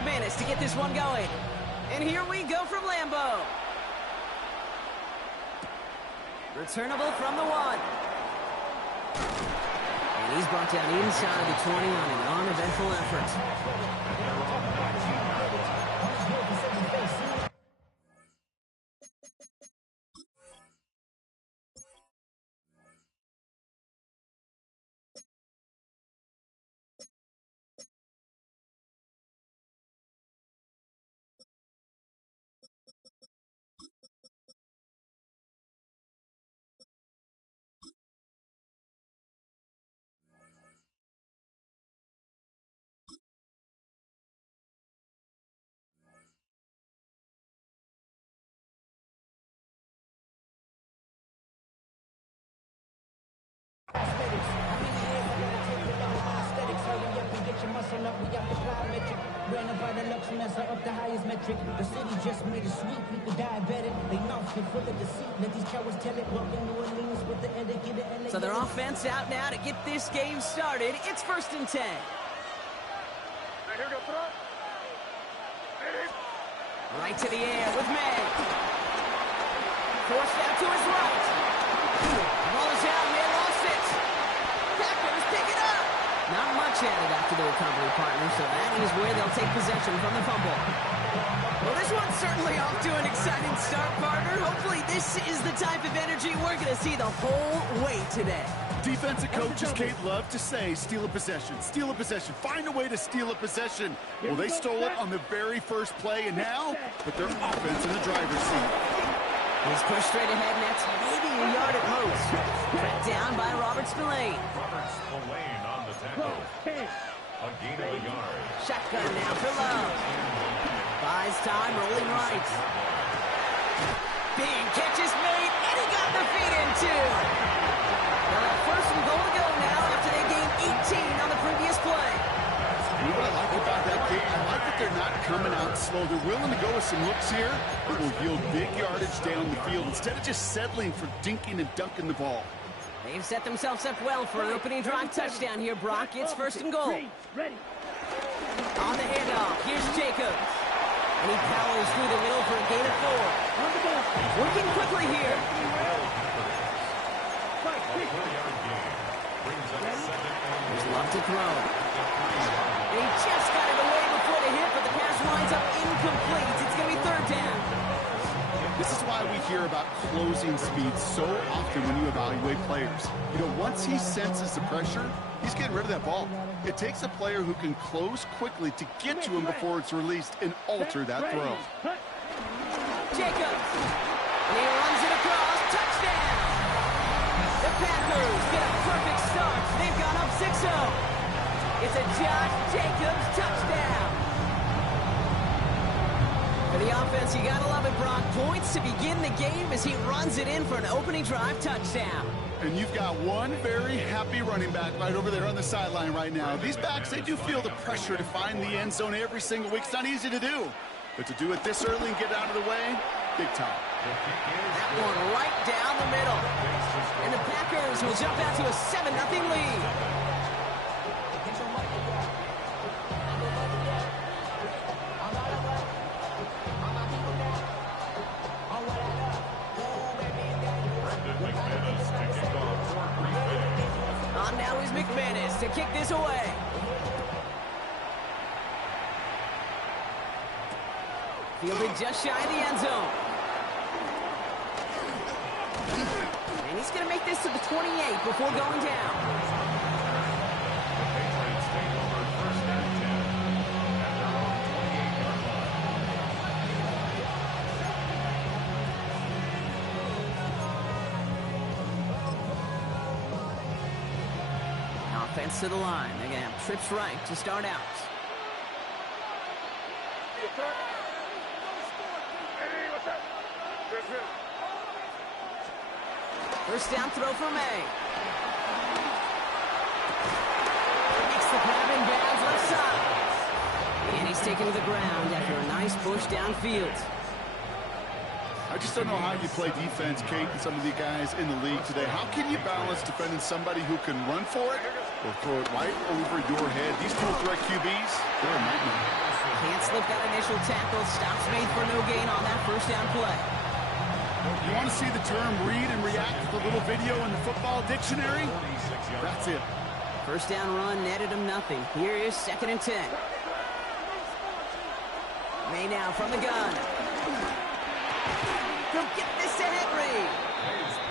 McManus to get this one going. And here we go from Lambeau. Returnable from the 1. And he's brought down inside of the 20 on an uneventful effort. Up the highest metric. The city just made it sweet. People diabetic. They mouth full of deceit. Let these cowards tell it. Welcome to Orleans with the etiquette. So their offense out now to get this game started. It's 1st and 10. Right to the air with May. Forced out to his right. Ball is out. May lost it. Packers pick it up. Not much added after the recovery, partner, so that is where they'll take possession from the fumble. Well, this one's certainly off to an exciting start, partner. Hopefully this is the type of energy we're going to see the whole way today. Defensive coaches, Kate, love to say, steal a possession, find a way to steal a possession. Well, they stole it on the very first play, and now put their offense in the driver's seat. He's pushed straight ahead, and that's maybe a yard at most. Tracked down by Robert Spillane. On the tackle. A gain of a yard. Shotgun now for Love. Buys time, rolling right. Big catch is made, and he got the feet in too. Well, that 1st and goal to go now after they gained 18 on the previous play. You know what I like about that game? I like that they're not coming out slow. They're willing to go with some looks here that will yield big yardage down the field instead of just settling for dinking and dunking the ball. They've set themselves up well for an opening drive touchdown here, Brock. It's 1st and goal. On the handoff, here's Jacobs. And he powers through the middle for a gain of 4. Working quickly here. There's Love to throw. And he just got it away before the hit, but the pass winds up incomplete. It's going to be 3rd down. This is why we hear about closing speed so often when you evaluate players. You know, once he senses the pressure, he's getting rid of that ball. It takes a player who can close quickly to get to him before it's released and alter that throw. Jacobs. And he runs it across. Touchdown. The Packers get a perfect start. They've gone up 6-0. It's a Josh Jacobs touchdown. For the offense, you gotta love it, Brock. Points to begin the game as he runs it in for an opening drive touchdown. And you've got one very happy running back right over there on the sideline right now. These backs, they do feel the pressure to find the end zone every single week. It's not easy to do. But to do it this early and get out of the way, big time. That one right down the middle. And the Packers will jump out to a 7-0 lead. Now is McManus to kick this away. Fielded just shy of the end zone. And he's going to make this to the 28 before going down. Offense to the line. They're going to have trips right to start out. First down throw for May. Makes the grab in bounds left side. And he's taken to the ground after a nice push downfield. I just don't know how you play defense, Kate, and some of the guys in the league today. How can you balance defending somebody who can run for it Or throw it right over your head. These dual threat QBs, they're a nightmare. Can't slip that initial tackle. Stops made for no gain on that first down play. You want to see the term read and react with a little video in the football dictionary? That's it. First down run netted him nothing. Here is 2nd and 10. May now from the gun. Go get this to Henry.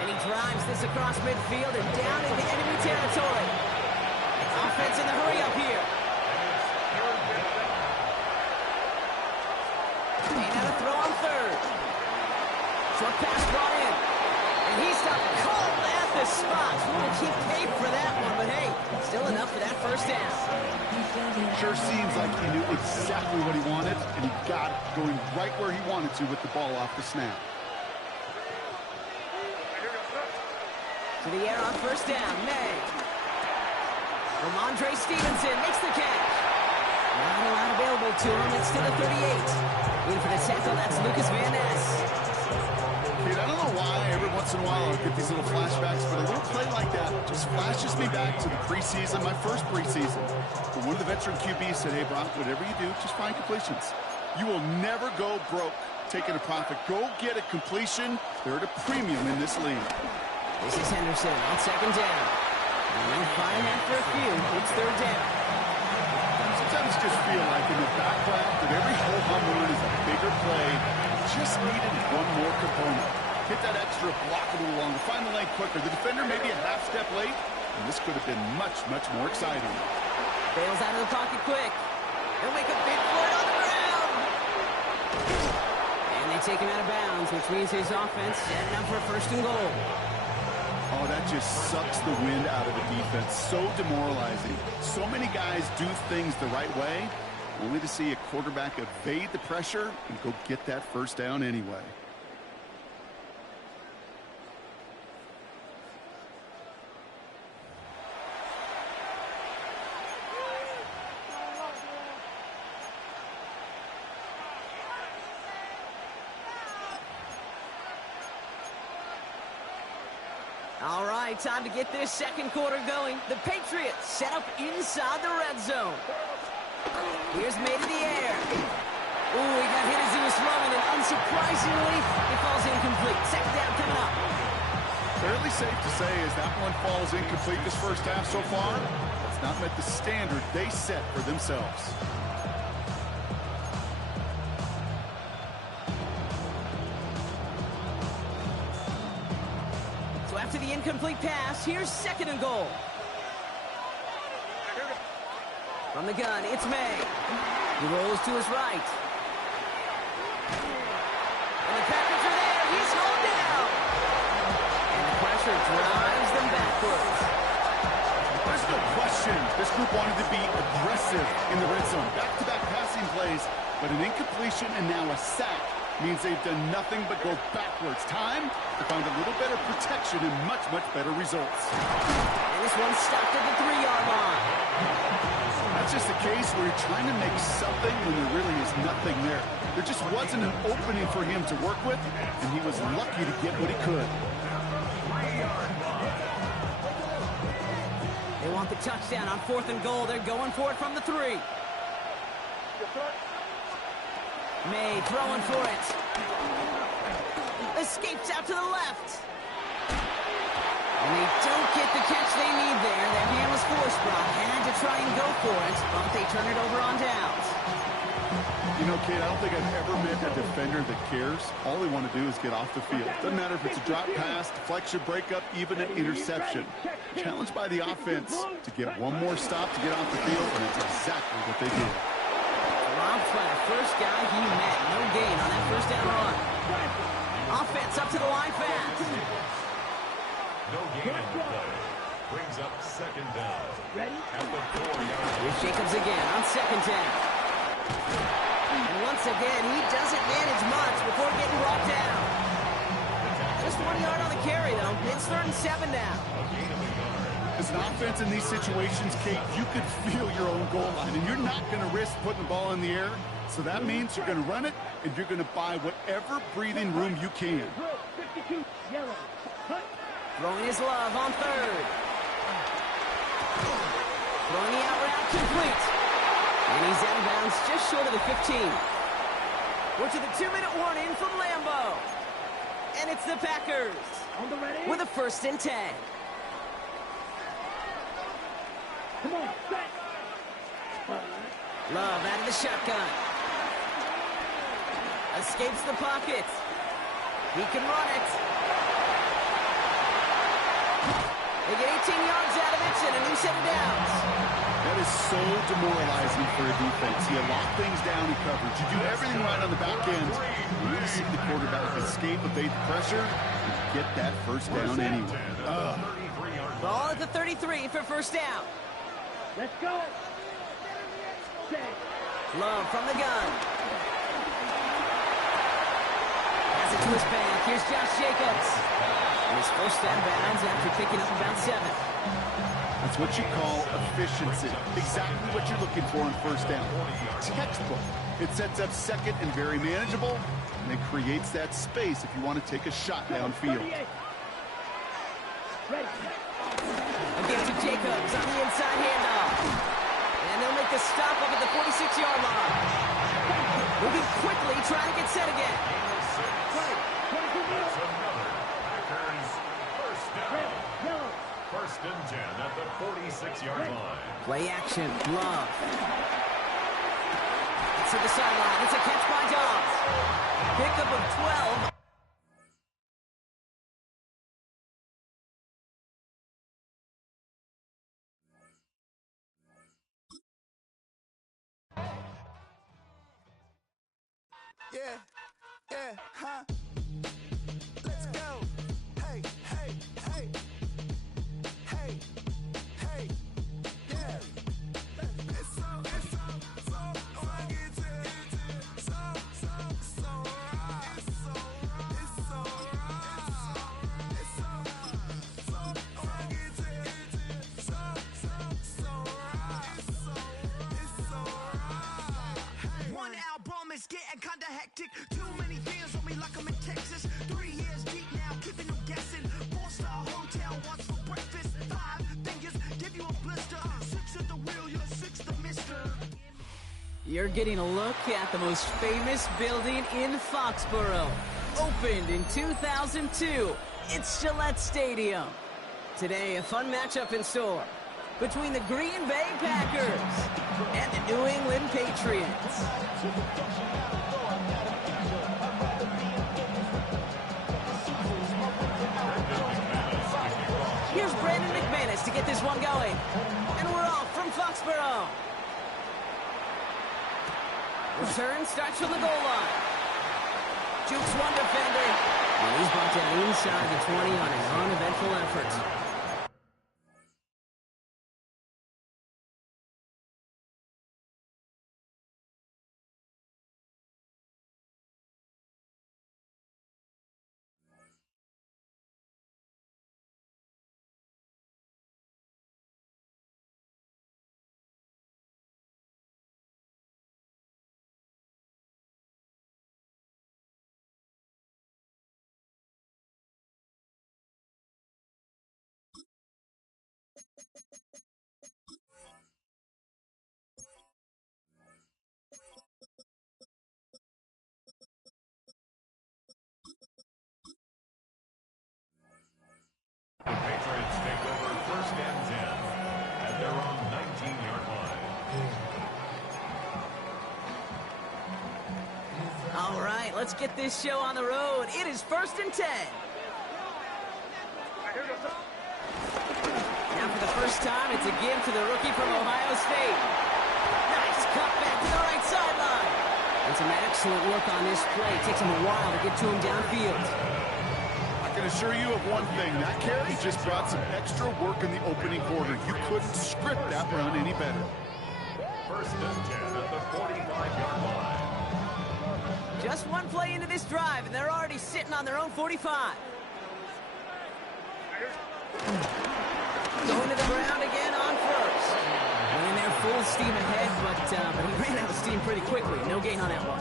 And he drives this across midfield and down into enemy territory. Offense in the hurry up here. May now to throw on 3rd. Short pass brought in. And he stopped cold at the spot. We'll keep pace for that one, but hey, still enough for that first down. Sure seems like he knew exactly what he wanted, and he got it going right where he wanted to with the ball off the snap. To the air on first down, May. Ramondre Stevenson makes the catch. Not a lot available to him. It's to the 38. In for the tackle, that's Lucas Van Ness. Dude, I don't know why every once in a while I get these little flashbacks, but a little play like that just flashes me back to the preseason, my first preseason. But one of the veteran QBs said, hey, Brock, whatever you do, just find completions. You will never go broke taking a profit. Go get a completion. They're at a premium in this league. This is Henderson on 2nd down. And firing after a few, it's 3rd down. Sometimes just feel like in the background that every whole home run is a bigger play. Just needed one more component. Hit that extra block a little longer. Find the lane quicker. The defender maybe a half step late, and this could have been much, much more exciting. Bails out of the pocket quick. They'll make a big play on the ground. And they take him out of bounds, which means his offense setting up for 1st and goal. Oh, that just sucks the wind out of the defense. So demoralizing. So many guys do things the right way, only to see a quarterback evade the pressure and go get that first down anyway. All right, time to get this 2nd quarter going. The Patriots set up inside the red zone. Here's May to the air. Ooh, he got hit as he was throwing, and unsurprisingly, it falls incomplete. 2nd down coming up. Fairly safe to say as that one falls incomplete this first half so far, it's not met the standard they set for themselves. So after the incomplete pass, here's 2nd and goal. From the gun, it's May. He rolls to his right. And the Packers are there. He's hauled down. And the pressure drives them backwards. There's no question this group wanted to be aggressive in the red zone. Back-to-back passing plays, but an incompletion and now a sack means they've done nothing but go backwards. Time to find a little better protection and much, much better results. And this one stopped at the 3-yard line. That's just a case where you're trying to make something when there really is nothing there. There just wasn't an opening for him to work with, and he was lucky to get what he could. They want the touchdown on 4th and goal. They're going for it from the 3. May throwing for it. Escapes out to the left. And they don't get the catch they need there. Their hand was forced, Brock. Had to try and go for it, but they turn it over on downs. You know, Kate, I don't think I've ever met a defender that cares. All they want to do is get off the field. Doesn't matter if it's a drop pass, deflection, breakup, even an interception. Challenged by the offense to get one more stop to get off the field, and it's exactly what they did. Robbed by the first guy he met. No gain on that first down run. Offense up to the line fast. No gain in the play. Brings up 2nd down. At the 4-yard. Here's Jacobs again on 2nd down. And once again, he doesn't manage much before getting brought down. Just 1 yard on the carry, though. It's 3rd and 7 now. As an offense in these situations, Kate, you could feel your own goal line, and you're not going to risk putting the ball in the air. So that means you're going to run it, and you're going to buy whatever breathing room you can. Throwing his love on 3rd. Throwing the out route complete. And he's out of bounds just short of the 15. We're to the 2-minute warning from Lambeau. And it's the Packers with a 1st and 10. Come on, set. Love out of the shotgun. Escapes the pocket. He can run it. They get 18 yards out of it and a new set of downs. That is so demoralizing for a defense. You lock things down in coverage. You do everything right on the back end. You need to see the quarterback escape, evade the pressure, and get that 1st down anyway. Ball at the 33 for 1st down. Let's go. Set. Love from the gun. Pass it to his back. Here's Josh Jacobs. And his 1st out of bounds after picking up about 7. That's what you call efficiency. Exactly what you're looking for on 1st down. Textbook. It sets up 2nd and very manageable, and it creates that space if you want to take a shot downfield. Again to Jacobs on the inside handoff. And they'll make the stop up at the 46-yard line. Moving quickly, trying to get set again. That's another Packers 1st down. 1st and 10 at the 46-yard line. Play action, Love. It's to the sideline. It's a catch by Dobbs. Pickup of 12. Yeah, huh? Let's go. Hey, hey, hey. Hey, hey, yeah. It's so funky, so right. It's so right. It's so funky, so right. One album is getting kinda hectic. Too many fans on me like I'm in Texas. 3 years deep now, keeping them guessing. 4-star hotel, what's for breakfast? 5 fingers, give you a blister. 6 at the wheel, you're 6 the mister. You're getting a look at the most famous building in Foxborough. Opened in 2002. It's Gillette Stadium. Today, a fun matchup in store between the Green Bay Packers and the New England Patriots. Here's Brandon McManus to get this one going. And we're off from Foxborough. Return starts from the goal line. Jukes one defender. And he's brought down inside the 20 on an uneventful effort. The Patriots take over 1st and 10 at their own 19-yard line. All right, let's get this show on the road. It is 1st and 10. Now for the first time, it's a give to the rookie from Ohio State. Nice cut back to the right sideline. And some excellent work on this play. It takes him a while to get to him downfield. I can assure you of one thing. That carry just brought some extra work in the opening quarter. You couldn't script that run any better. 1st and 10 at the 45-yard line. Just one play into this drive, and they're already sitting on their own 45. Going to the ground again on 1st. Went in there full steam ahead, but he ran out of steam pretty quickly. No gain on that one.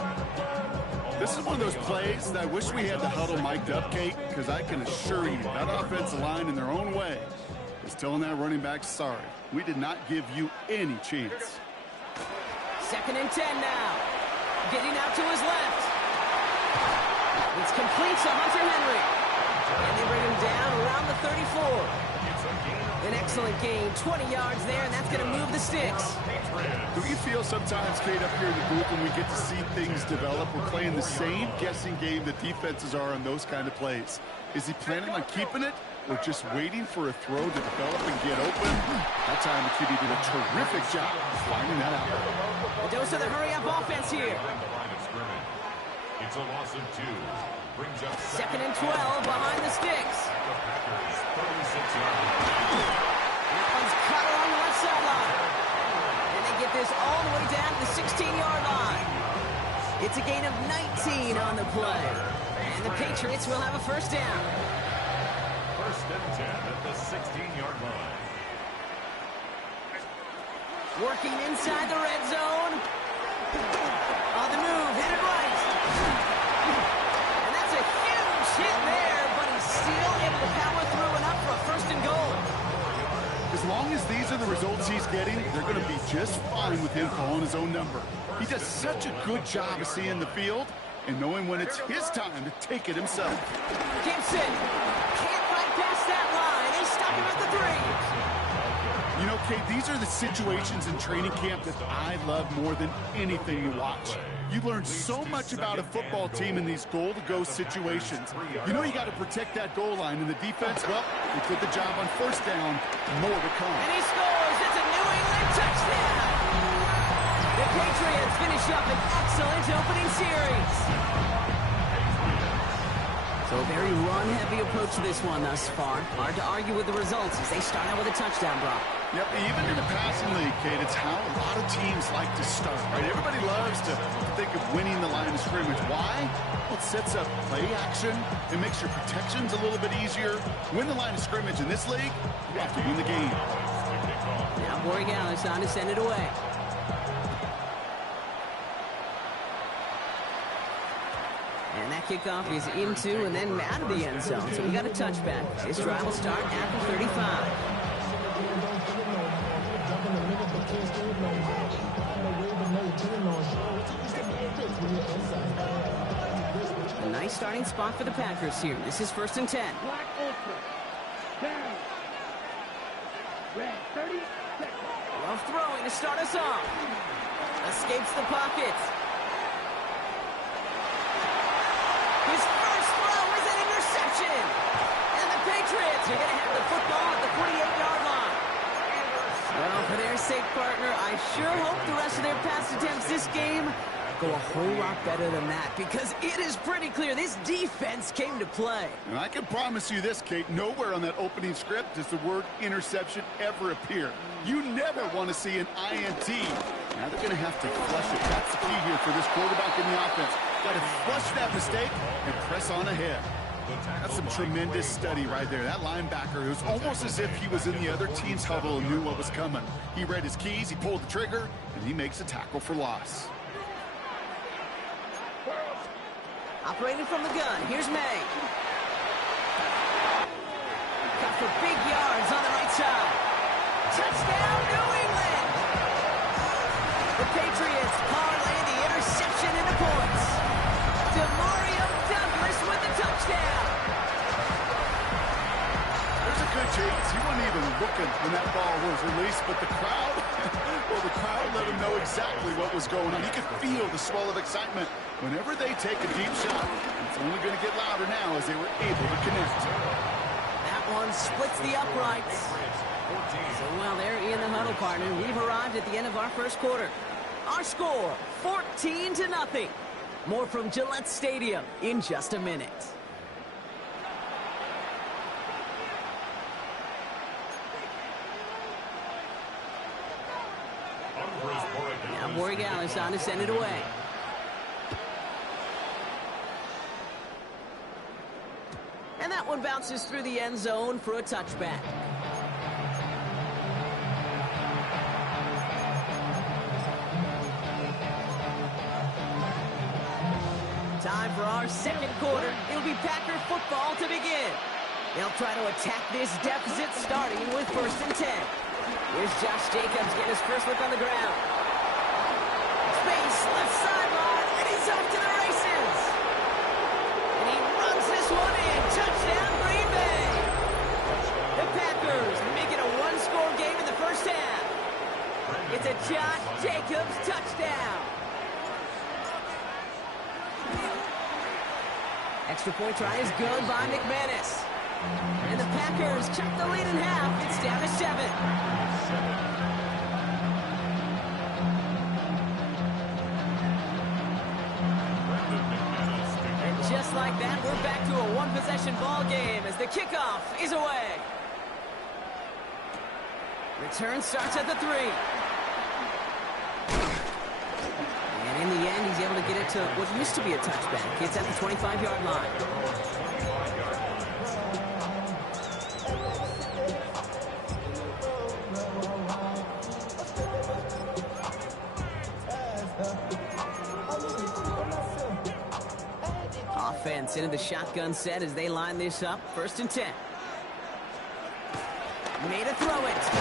This is one of those plays that I wish we had the huddle mic'd up, Kate, because I can assure you that offensive line in their own way is telling that running back, sorry, we did not give you any chance. 2nd and 10 now. Getting out to his left. It's complete to Hunter Henry. And they bring him down around the 34. An excellent gain, 20 yards there, and that's going to move the sticks. Do you feel sometimes, Kate, up here in the booth when we get to see things develop, we're playing the same guessing game that defenses are on those kind of plays? Is he planning on keeping it or just waiting for a throw to develop and get open? That time the QB did a terrific job finding that out. A dose of the hurry-up offense here. It's a loss of 2. Brings up 2nd and 12 behind the sticks. That one's cut along the left sideline. And they get this all the way down to the 16-yard line. It's a gain of 19 on the play. And the Patriots will have a first down. 1st and 10 at the 16-yard line. Working inside the red zone. On the move, headed right. And that's a huge hit there, but he's still able to power through and up for a 1st and goal. As long as these are the results he's getting, they're going to be just fine with him calling his own number. He does such a good job of seeing the field and knowing when it's his time to take it himself. Gibson can't right past that line. They stop him at the 3. You know, Kate, these are the situations in training camp that I love more than anything to watch. You learn so much about a football team in these goal-to-go situations. You know you got to protect that goal line, and the defense, well, they did the job on 1st down. More to come. And he scores. It's a New England touchdown. The Patriots finish up an excellent opening series. So a very run-heavy approach to this one thus far. Hard to argue with the results as they start out with a touchdown, Brock. Yep, even in the passing league, Kate, it's how a lot of teams like to start, right? Everybody loves to think of winning the line of scrimmage. Why? Well, it sets up play action. It makes your protections a little bit easier. Win the line of scrimmage in this league, you have to win the game. Now Borregales on to send it away. And that kickoff is into and then out of the end zone. So we got a touchback. This drive will start at the 35. A nice starting spot for the Packers here. This is 1st and 10. Love throwing to start us off. Escapes the pocket. His first throw is an interception. And the Patriots are going to have the football at the 48-yard line. Well, for their sake, partner, I sure hope the rest of their pass attempts this game go a whole lot better than that, because it is pretty clear this defense came to play. And I can promise you this, Kate, nowhere on that opening script does the word interception ever appear. You never want to see an INT. Now they're going to have to flush it. That's the key here for this quarterback in the offense. Got to flush that mistake and press on ahead. That's some tremendous study right there. That linebacker, it was almost as if he was in the other team's huddle and knew what was coming. He read his keys, he pulled the trigger, and he makes a tackle for loss. Operating from the gun, here's May. Got for big yards on the right side. Touchdown, New England! The Patriots parlay the interception into points. Demario Douglas with the touchdown. There's a good chance he wasn't even looking when that ball was released, but the crowd, well, the crowd let him know exactly what was going on. He could feel the swell of excitement. Whenever they take a deep shot, it's only going to get louder now as they were able to connect. That one splits the uprights. So while they're in the huddle, partner, we've arrived at the end of our first quarter. Our score, 14-0. More from Gillette Stadium in just a minute. Now Borregales on to send it away. And that one bounces through the end zone for a touchback. Time for our second quarter. It'll be Packer football to begin. They'll try to attack this deficit starting with 1st First and 10. Here's Josh Jacobs getting his first look on the ground. Space, left sideline, and he's off to the races. And he runs this one in. Touchdown, Green Bay. The Packers make it a one-score game in the first half. It's a Josh Jacobs touchdown. Extra point try is good by McManus. And the Packers check the lead in half. It's down to 7. And just like that, we're back to a one-possession ball game as the kickoff is away. Return starts at the 3. And in the end, he's able to get it to what used to be a touchback. It's at the 25-yard line. Offense into the shotgun set as they line this up. First and 10. Made a throw it. He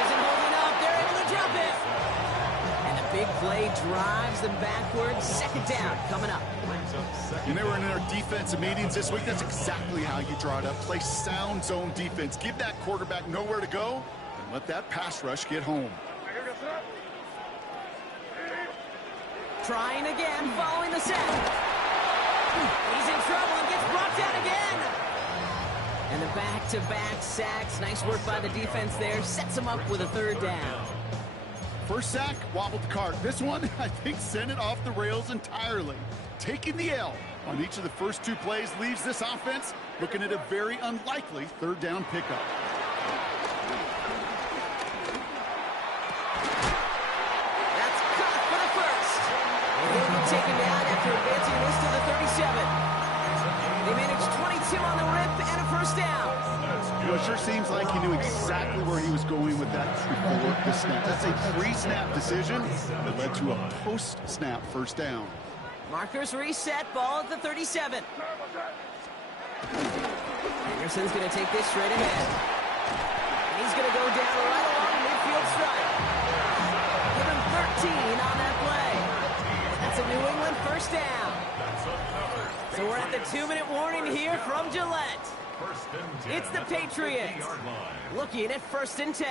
isn't holding up. They're able to drop it. And a big play drives them backwards. Second down coming up. When they were in our defensive meetings this week, that's exactly how you draw it up. Play sound zone defense. Give that quarterback nowhere to go and let that pass rush get home. Trying again, following the set. He's in trouble and gets brought down again. And the back-to-back sacks. Nice work by the defense there. Sets him up with a third down. First sack, wobbled the cart. This one, I think, sent it off the rails entirely. Taking the L on each of the first 2 plays leaves this offense looking at a very unlikely third down pickup. That's caught for the first. And he'll be taken down after advancing this to the 37. They managed 22 on the rip and a first down. You know, it sure seems like he knew exactly where he was going with that before the snap. That's a pre-snap decision that led to a post-snap first down. Markers reset, ball at the 37. Anderson's going to take this straight ahead. And he's going to go down right along the midfield stripe. Give him 13 on that play. That's a New England first down. So we're at the 2-minute warning here from Gillette. It's the Patriots looking at first and 10.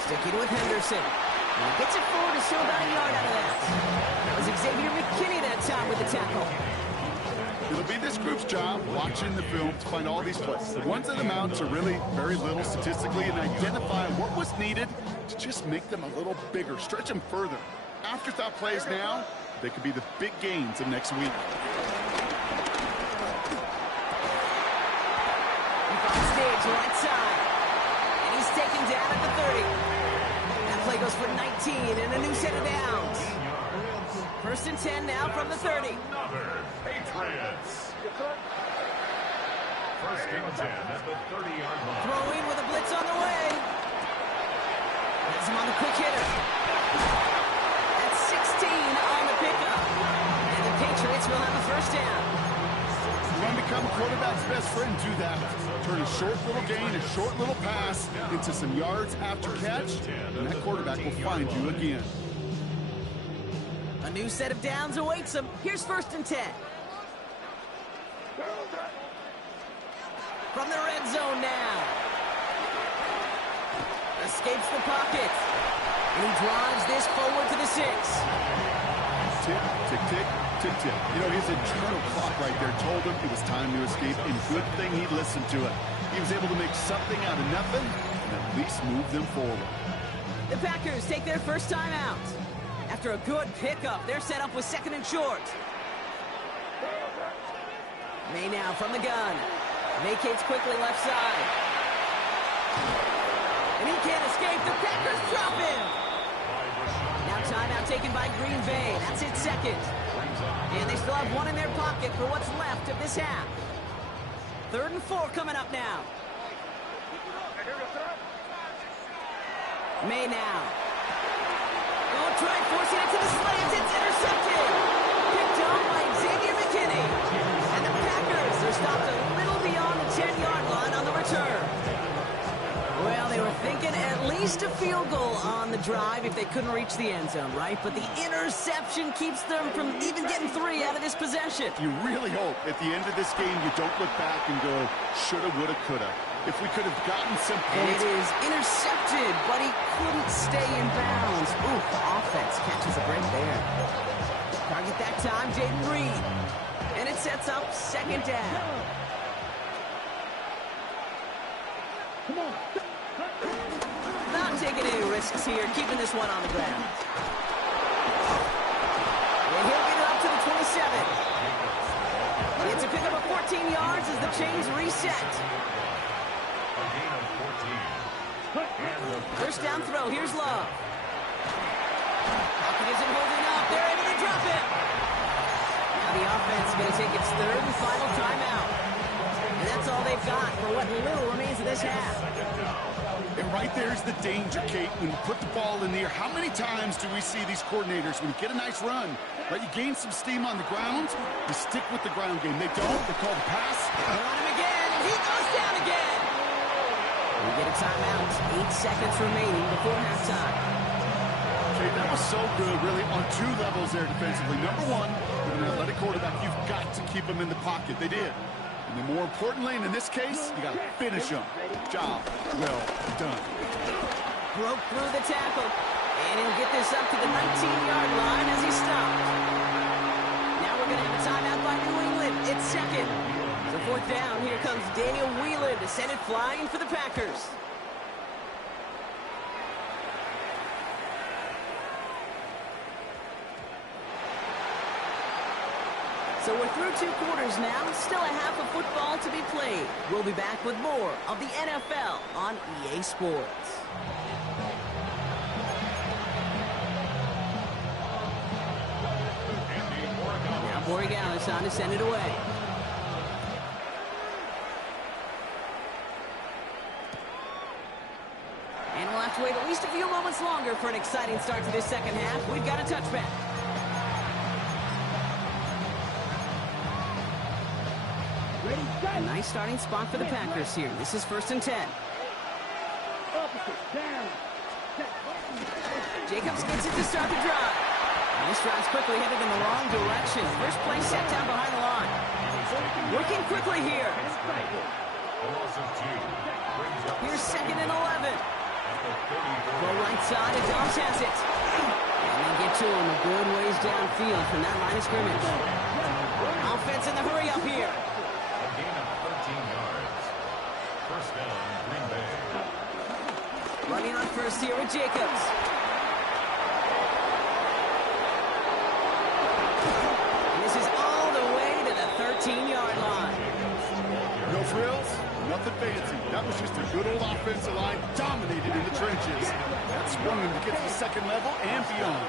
Sticking with Henderson. And he gets it forward to show about a yard out of that. That was Xavier McKinney that time with the tackle. It'll be this group's job watching the film to find all these plays. The ones that amount to really very little statistically and identify what was needed to just make them a little bigger, stretch them further. Afterthought plays now, they could be the big gains of next week. On stage, right side. And he's taken down at the 30. That play goes for 19 and a new set of downs. First and 10 now from the 30. Patriots. First and 10 at the 30-yard line. Throwing with a blitz on the way. Has him on the quick hitter. That's 16 on the pickup. And the Patriots will have a first down. You want to become a quarterback's best friend, do that. Turn a short little gain, a short little pass into some yards after catch, and that quarterback will find you again. A new set of downs awaits him. Here's first and 10. From the red zone now. Escapes the pocket. And he drives this forward to the 6. Tick, tick, tick, tick, tick. You know, his internal clock right there told him it was time to escape, and good thing he listened to it. He was able to make something out of nothing and at least move them forward. The Packers take their first time out. After a good pickup, they're set up with second and short. May now from the gun. Vacates quickly left side. And he can't escape. The Packers drop him. Now timeout taken by Green Bay. That's its second. And they still have one in their pocket for what's left of this half. 3rd and 4 coming up now. May now. Oh, try forcing it to the slants. It's intercepted. Picked up drive if they couldn't reach the end zone, right? But the interception keeps them from even getting 3 out of this possession. You really hope at the end of this game you don't look back and go, shoulda, woulda, coulda. If we could have gotten some And points. it is intercepted, but he couldn't stay in bounds. Ooh, the offense catches a break there. Target that time, Jaden Reed. And it sets up second down. Come on. Not taking any risks here, keeping this one on the ground. And he'll get it up to the 27. It's a pickup of 14 yards as the chains reset. A gain of 14. And the First down throw, here's Love. Pocket isn't holding up, they're able to drop it. Now the offense is going to take its third and final timeout. And that's all they've got for what little remains of this half. And right there's the danger, Kate. When you put the ball in the air, how many times do we see these coordinators, when you get a nice run, right, you gain some steam on the ground, you stick with the ground game. They don't. They call the pass. They want him again, and he goes down again. We get a timeout. 8 seconds remaining before halftime. Okay, that was so good, really, on 2 levels there defensively. Number one, with an athletic quarterback, you've got to keep him in the pocket. They did. And then more importantly, and in this case, you got to finish him. Job well done. Broke through the tackle, and he'll get this up to the 19-yard line as he stopped. Now we're going to have a timeout by New England. It's second. So fourth down, here comes Daniel Whelan to send it flying for the Packers. So we're through 2 quarters now, still a half of football to be played. We'll be back with more of the NFL on EA Sports. Now Borregales on to send it away. And we'll have to wait at least a few moments longer for an exciting start to this second half. We've got a touchback. A nice starting spot for the Packers here. This is 1st and 10. Jacobs gets it to start the drive. And this drive's quickly headed in the wrong direction. First play set down behind the line. Working quickly here. Here's 2nd and 11. Go right side, and Dobbs has it. And they get to him a good ways downfield from that line of scrimmage. Offense in the hurry up here. gain of 13 yards. First down, Green Bay. Running on first here with Jacobs. And this is all the way to the 13-yard line. No frills, nothing fancy. That was just a good old offensive line dominated in the trenches. That swung him to get to the second level and beyond.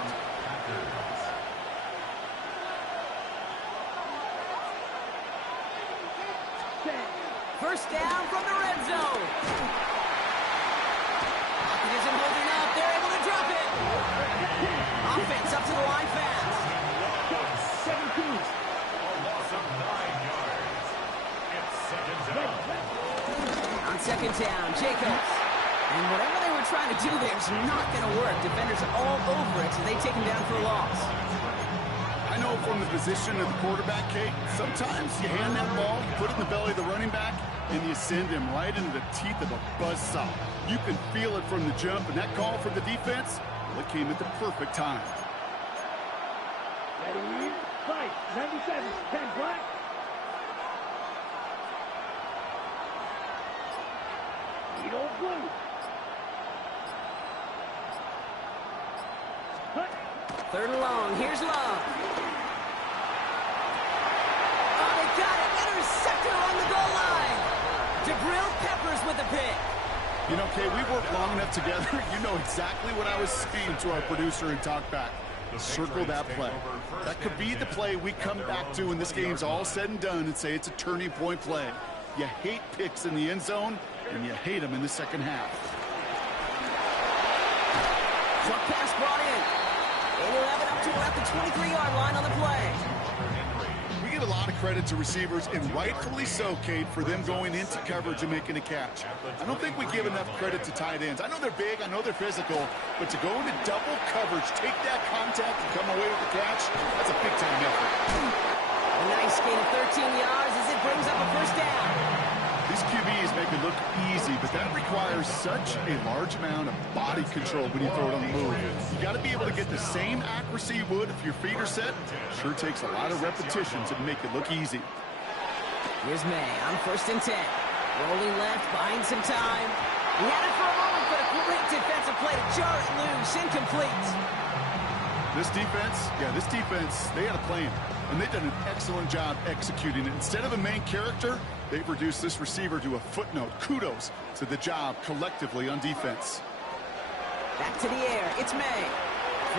First down from the red zone. Pocket isn't holding up. They're able to drop it. Offense up to the line fast. 17. A loss of 9 yards. It's second down. On second down, Jacobs. And whatever they were trying to do there is not going to work. Defenders are all over it, so they take him down for a loss. I know from the position of the quarterback, Kate, sometimes you hand that ball, you put it in the belly of the running back, and you send him right into the teeth of a buzzsaw. You can feel it from the jump, and that call from the defense, well, it came at the perfect time. Ready, fight. 97, 10 black. Eagle blue. Third and long. Here's Love. Oh, they got it. Interceptor on the goal line. Jabril Peppers with the pick. You know, Kay, we've worked long enough together. You know exactly what I was saying to our producer and talkback. Circle that play. That could be the play we come back to when this game's all said and done and say it's a turning point play. You hate picks in the end zone, and you hate them in the second half. Short pass brought in. And we'll have it up to about the 23-yard line on the play. We get a lot lot of credit to receivers, and rightfully so, Kate, for them going into coverage and making a catch. I don't think we give enough credit to tight ends. I know they're big, I know they're physical, but to go into double coverage, take that contact, and come away with the catch, that's a big-time effort. A nice gain of 13 yards as it brings up a first down. These QBs make it look easy, but that requires such a large amount of body control when you throw it on the move. You got to be able to get the same accuracy you would if your feet are set. Sure takes a lot of repetitions to make it look easy. Here's May on 1st and 10. Rolling left, buying some time. He had it for a moment, but a great defensive play to jar it loose. Incomplete. This defense, they had a plan, and they've done an excellent job executing it. Instead of a main character, they've reduced this receiver to a footnote. Kudos to the job collectively on defense. Back to the air. It's May.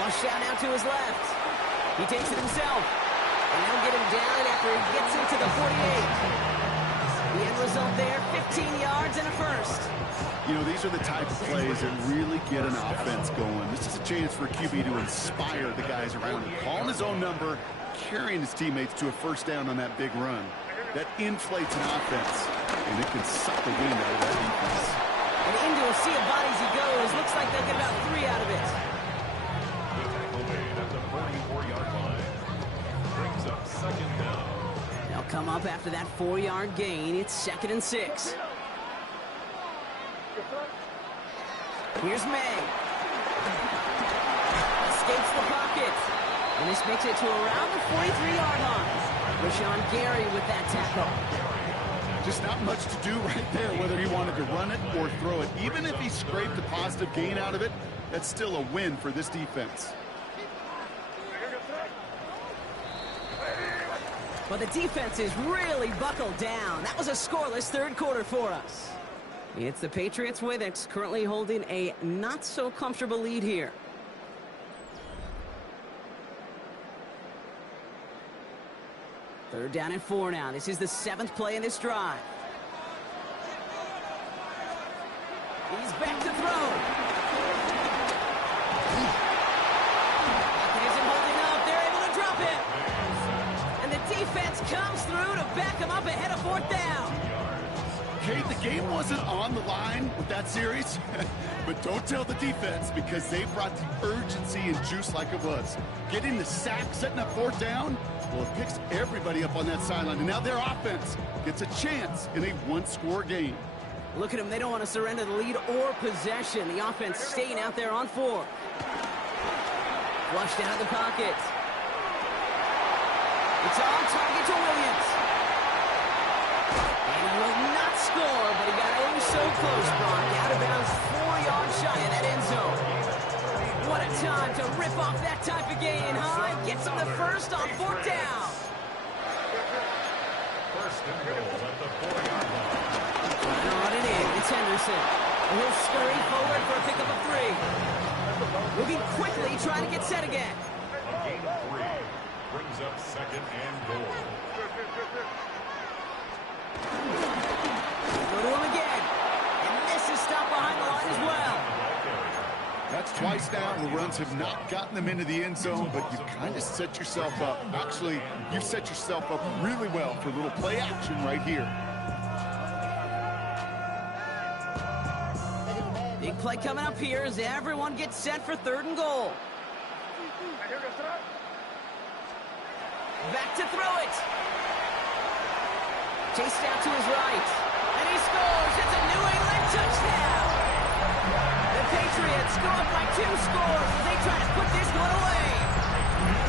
Flush down now to his left. He takes it himself. And they'll get him down after he gets into the 48. The end result there, 15 yards and a first. You know, these are the type of plays that really get an offense going. This is a chance for a QB to inspire the guys around him. Calling his own number, carrying his teammates to a first down on that big run. That inflates an offense, and it can suck the wind out of that defense. And into a sea of bodies he goes. Looks like they'll get about 3 out of it. The tackle made at the 44-yard line. Brings up second down. They'll come up after that 4-yard gain. It's 2nd and 6. Here's May. Escapes the pocket. And this makes it to around the 43-yard line. Rashawn Gary with that tackle. Just not much to do right there, whether he wanted to run it or throw it. Even if he scraped a positive gain out of it, that's still a win for this defense. But the defense is really buckled down. That was a scoreless third quarter for us. It's the Patriots way that's currently holding a not-so-comfortable lead here. Third down and 4 now. This is the 7th play in this drive. He's back to throw. Pocket isn't holding up. They're able to drop it. And the defense comes through to back him up ahead of 4th down. Okay, the game wasn't on the line with that series, but don't tell the defense because they brought the urgency and juice like it was. Getting the sack, setting up 4th down, well, it picks everybody up on that sideline, and now their offense gets a chance in a one-score game. Look at them. They don't want to surrender the lead or possession. The offense staying out there on 4. Flushed out of the pocket. It's on target to Williams. And he will not score, but he got oh so close, Brock. Out of bounds 4 yards shy of that end zone. What a time to rip off that type of gain, huh? Gets him the first on 4th down. First and goal at the 4-yard line. On it in. It's Henderson. And he'll scurry forward for a pickup of 3. Moving quickly, trying to get set again. A gain of 3 brings up second and goal. Go to him again. And this is stopped behind the line as well. That's twice now where runs have not gotten them into the end zone, but you kind of set yourself up. Actually, you set yourself up really well for a little play action right here. Big play coming up here as everyone gets set for 3rd and goal. Back to throw it. Chased out to his right. And he scores. It's a New England touchdown. The Patriots go up by 2 scores as they try to put this one away.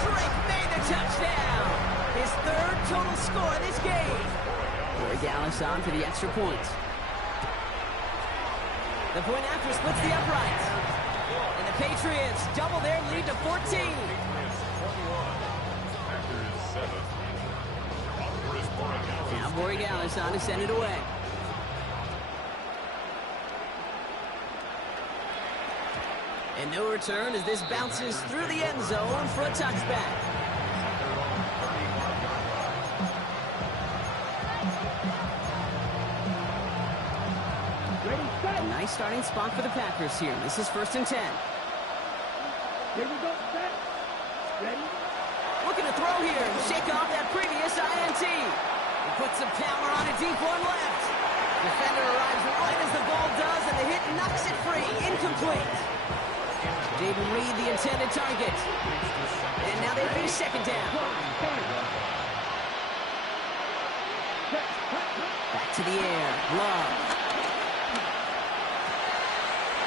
Drake made the touchdown. His 3rd total score in this game. Corey Dallas on for the extra point. The point after splits the upright. And the Patriots double their lead to 14. Now Corey Dallas on to send it away. And no return as this bounces through the end zone for a touchback. A nice starting spot for the Packers here. This is 1st and 10. Here we go, set, ready. Looking to throw here and shake off that previous INT. Defender arrives right as the ball does, and the hit knocks it free. Incomplete. Jaden Reed, the intended target. And now they face second down. Back to the air. Love.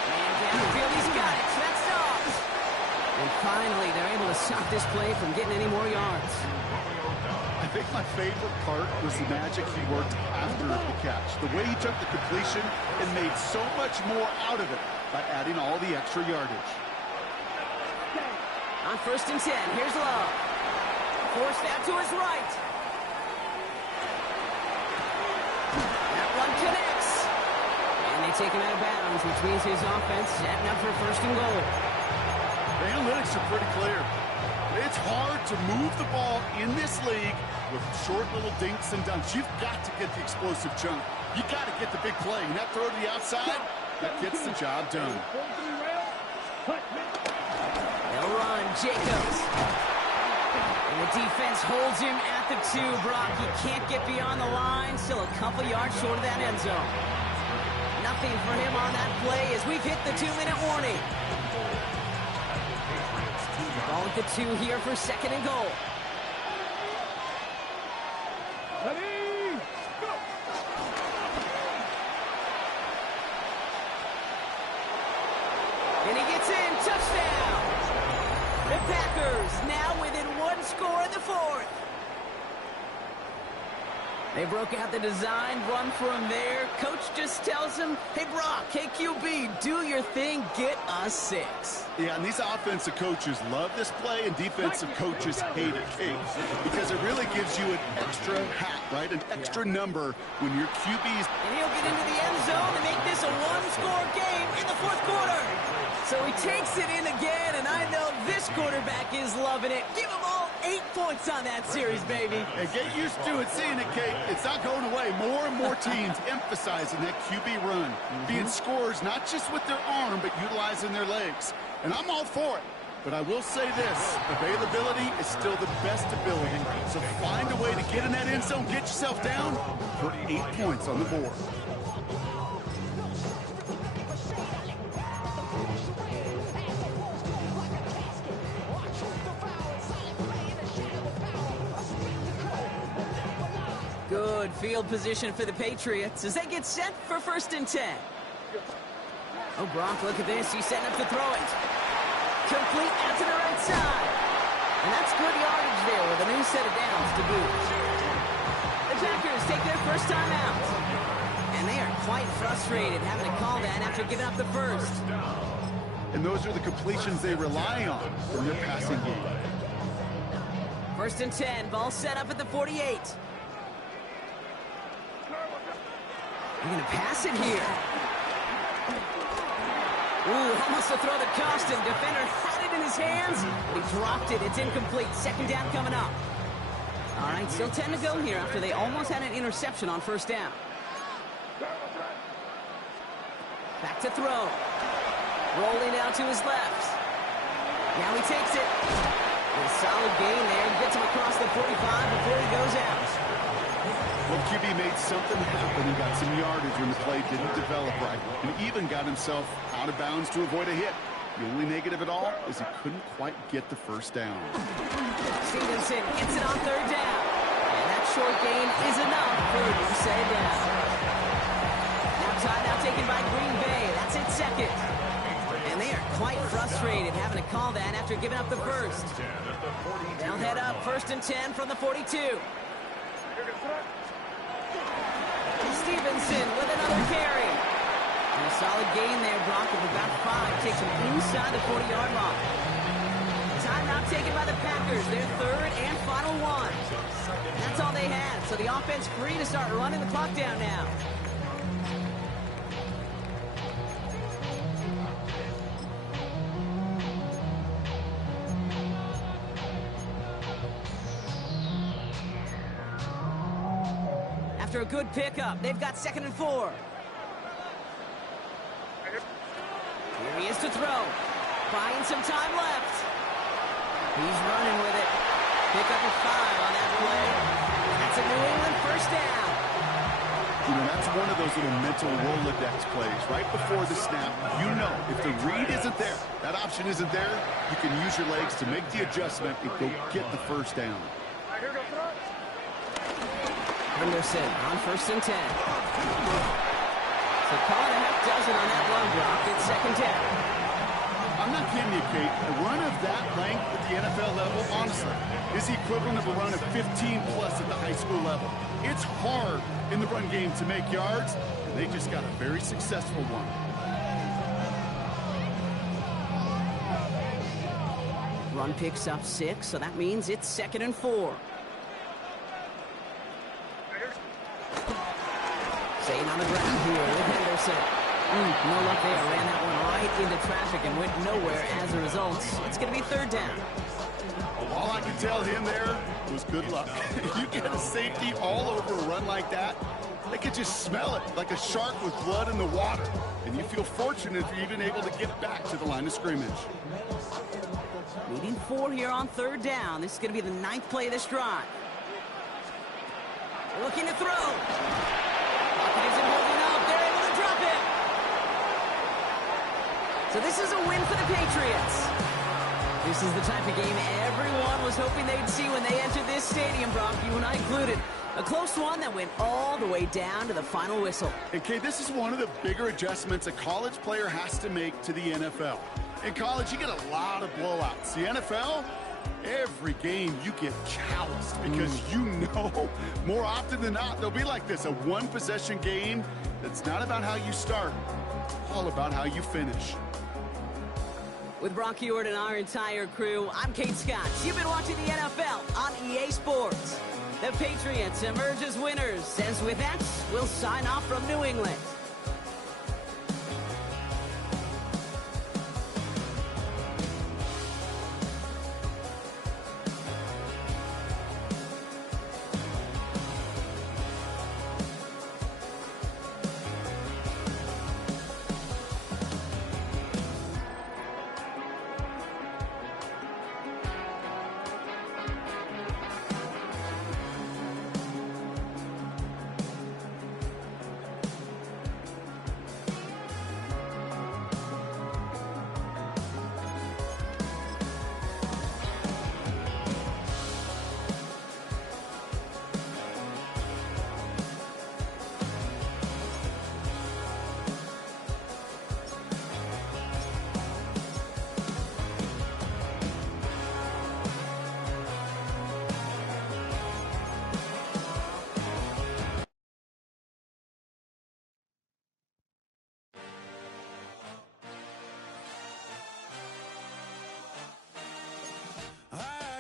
Man downfield, he's got it. That's off. And finally, they're able to stop this play from getting any more yards. I think my favorite part was the magic he worked after the catch. The way he took the completion and made so much more out of it by adding all the extra yardage. On 1st and 10, here's Love. Forced out to his right. That run connects. And they take him out of bounds, which means his offense setting up for 1st and goal. The analytics are pretty clear. It's hard to move the ball in this league with short little dinks and dunks. You've got to get the explosive chunk. You got to get the big play. And that throw to the outside, that gets the job done. They'll run. Jacobs. And the defense holds him at the 2. Brock, he can't get beyond the line. Still a couple yards short of that end zone. Nothing for him on that play as we've hit the 2-minute warning. Ball at the 2 here for 2nd and goal. Ready, go! And he gets in. Touchdown! The Packers now within 1 score in the 4th. They broke out the design run from there. Coach just tells him, hey, Brock, hey, QB, do your thing, get us 6. Yeah, and these offensive coaches love this play, and defensive coaches hate it, because it really gives you an extra hat, right? An extra number when your QB's... And he'll get into the end zone to make this a 1-score game in the 4th quarter. So he takes it in again, and I know this quarterback is loving it. Give him all 8 points on that series, baby. And get used to it, seeing it, Kate. It's not going away. More and more teams emphasizing that QB run, being scorers not just with their arm, but utilizing their legs. And I'm all for it. But I will say this, availability is still the best ability. So find a way to get in that end zone, get yourself down, put 8 points on the board. Good field position for the Patriots as they get set for 1st and 10. Oh, Brock, look at this. He's setting up to throw it. Complete out to the right side. And that's good yardage there with a new set of downs to boot. The Packers take their first time out. And they are quite frustrated having to call that after giving up the first. And those are the completions they rely on from their passing game. 1st and 10. Ball set up at the 48. They're going to pass it here. Ooh, almost a throw that cost him. Defender had it in his hands. He dropped it. It's incomplete. 2nd down coming up. All right, still 10 to go here after they almost had an interception on 1st down. Back to throw. Rolling out to his left. Now he takes it. And a solid gain there. Gets him across the 45 before he goes out. Well, QB made something happen and got some yardage when the play didn't develop right. And even got himself out of bounds to avoid a hit. The only negative at all is he couldn't quite get the 1st down. Stevenson gets it on 3rd down. And that short gain is enough for a set down. Now timeout taken by Green Bay. That's it 2nd. And they are quite frustrated having to call that after giving up the first. They'll head up 1st and 10 from the 42. Stevenson with another carry. And a solid gain there, Brock, of about 5. Takes him inside the 40-yard line. Timeout taken by the Packers. Their 3rd and final one. That's all they had. So the offense free to start running the clock down now. After a good pickup, they've got 2nd and 4. Here he is to throw. Buying some time left. He's running with it. Pick up a 5 on that play. That's a New England 1st down. You know, that's one of those little mental Rolodex plays. Right before the snap, you know if the read isn't there, that option isn't there, you can use your legs to make the adjustment and go get the first down. Anderson on 1st and 10. So call it a half dozen on that run block. It's 2nd down. I'm not kidding you, Kate. A run of that length at the NFL level, honestly, is the equivalent of a run of 15-plus at the high school level. It's hard in the run game to make yards, and they just got a very successful one. Run picks up 6, so that means it's 2nd and 4. Staying on the ground here with Henderson. No luck there. Ran that one right into traffic and went nowhere as a result. It's going to be 3rd down. All I can tell him there was good luck. You get a safety all over a run like that, they could just smell it like a shark with blood in the water. And you feel fortunate if you're even able to get back to the line of scrimmage. Needing 4 here on 3rd down. This is going to be the 9th play of this drive. Looking to throw. Pocket isn't holding up. They're able to drop it. So this is a win for the Patriots. This is the type of game everyone was hoping they'd see when they entered this stadium, Brock, you and I included. A close one that went all the way down to the final whistle. And, Kay, this is one of the bigger adjustments a college player has to make to the NFL. In college, you get a lot of blowouts. The NFL, every game you get calloused because you know more often than not they'll be like this, a one-possession game that's not about how you start, all about how you finish. With Brock Heward and our entire crew, I'm Kate Scott. You've been watching the NFL on EA Sports. The Patriots emerge as winners, as with that, we'll sign off from New England.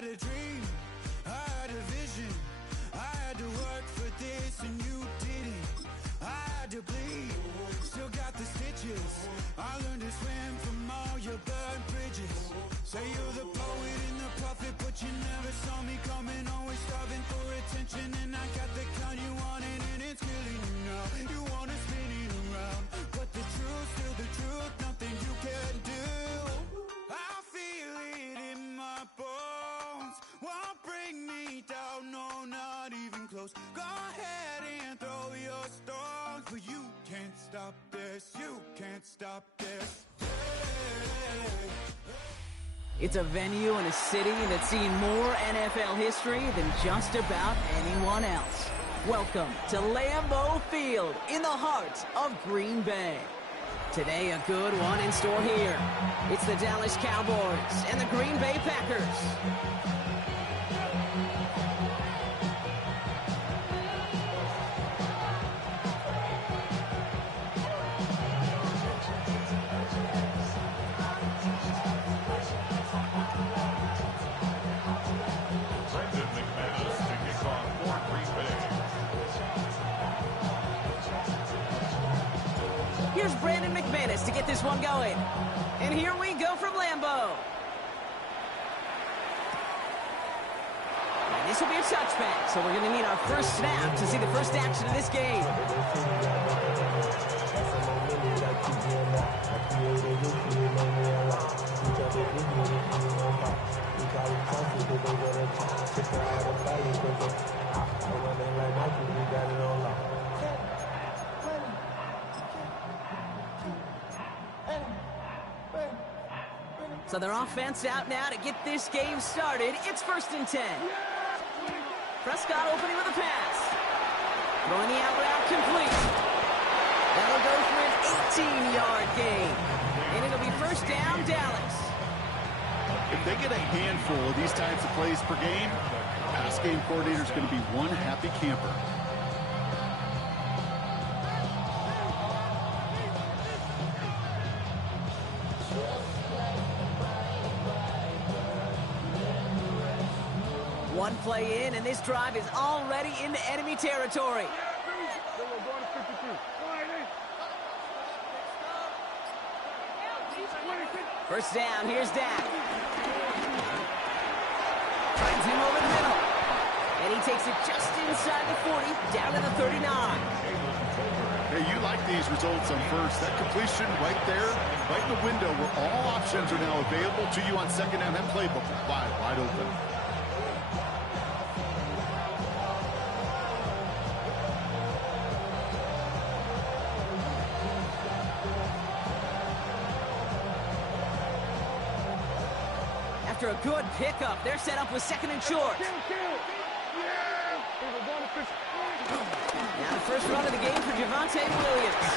had a dream, I had a vision. I had to work for this and you didn't. I had to bleed, still got the stitches. I learned to swim from all your burned bridges. Say you're the poet and the prophet, but you never saw me coming. Always starving for attention, and I got the kind you wanted, and it's killing you now. You wanna spin it around, but the truth's still the truth. Nothing you can do. I feel it in my bones. Won't bring me down, no, not even close. Go ahead and throw your stones, but you can't stop this. You can't stop this. It's a venue in a city that's seen more NFL history than just about anyone else. Welcome to Lambeau Field in the heart of Green Bay. Today, a good one in store here. It's the Dallas Cowboys and the Green Bay Packers. Here's Brandon McManus to get this one going. And here we go from Lambeau. And this will be a touchback, so we're going to need our first snap to see the first action of this game. So their offense out now to get this game started. It's 1st and 10. Prescott opening with a pass. Throwing the out route complete. That'll go for an 18-yard gain. And it'll be 1st down, Dallas. If they get a handful of these types of plays per game, pass game coordinator is going to be one happy camper. One play in, and this drive is already into enemy territory. First down, here's Dak. Finds him over the middle. And he takes it just inside the 40, down to the 39. Hey, you like these results on first. That completion right there, right in the window where all options are now available to you on second down. That playbook is wide open. After a good pickup, they're set up with 2nd and short. Now the first run of the game for Javonte Williams.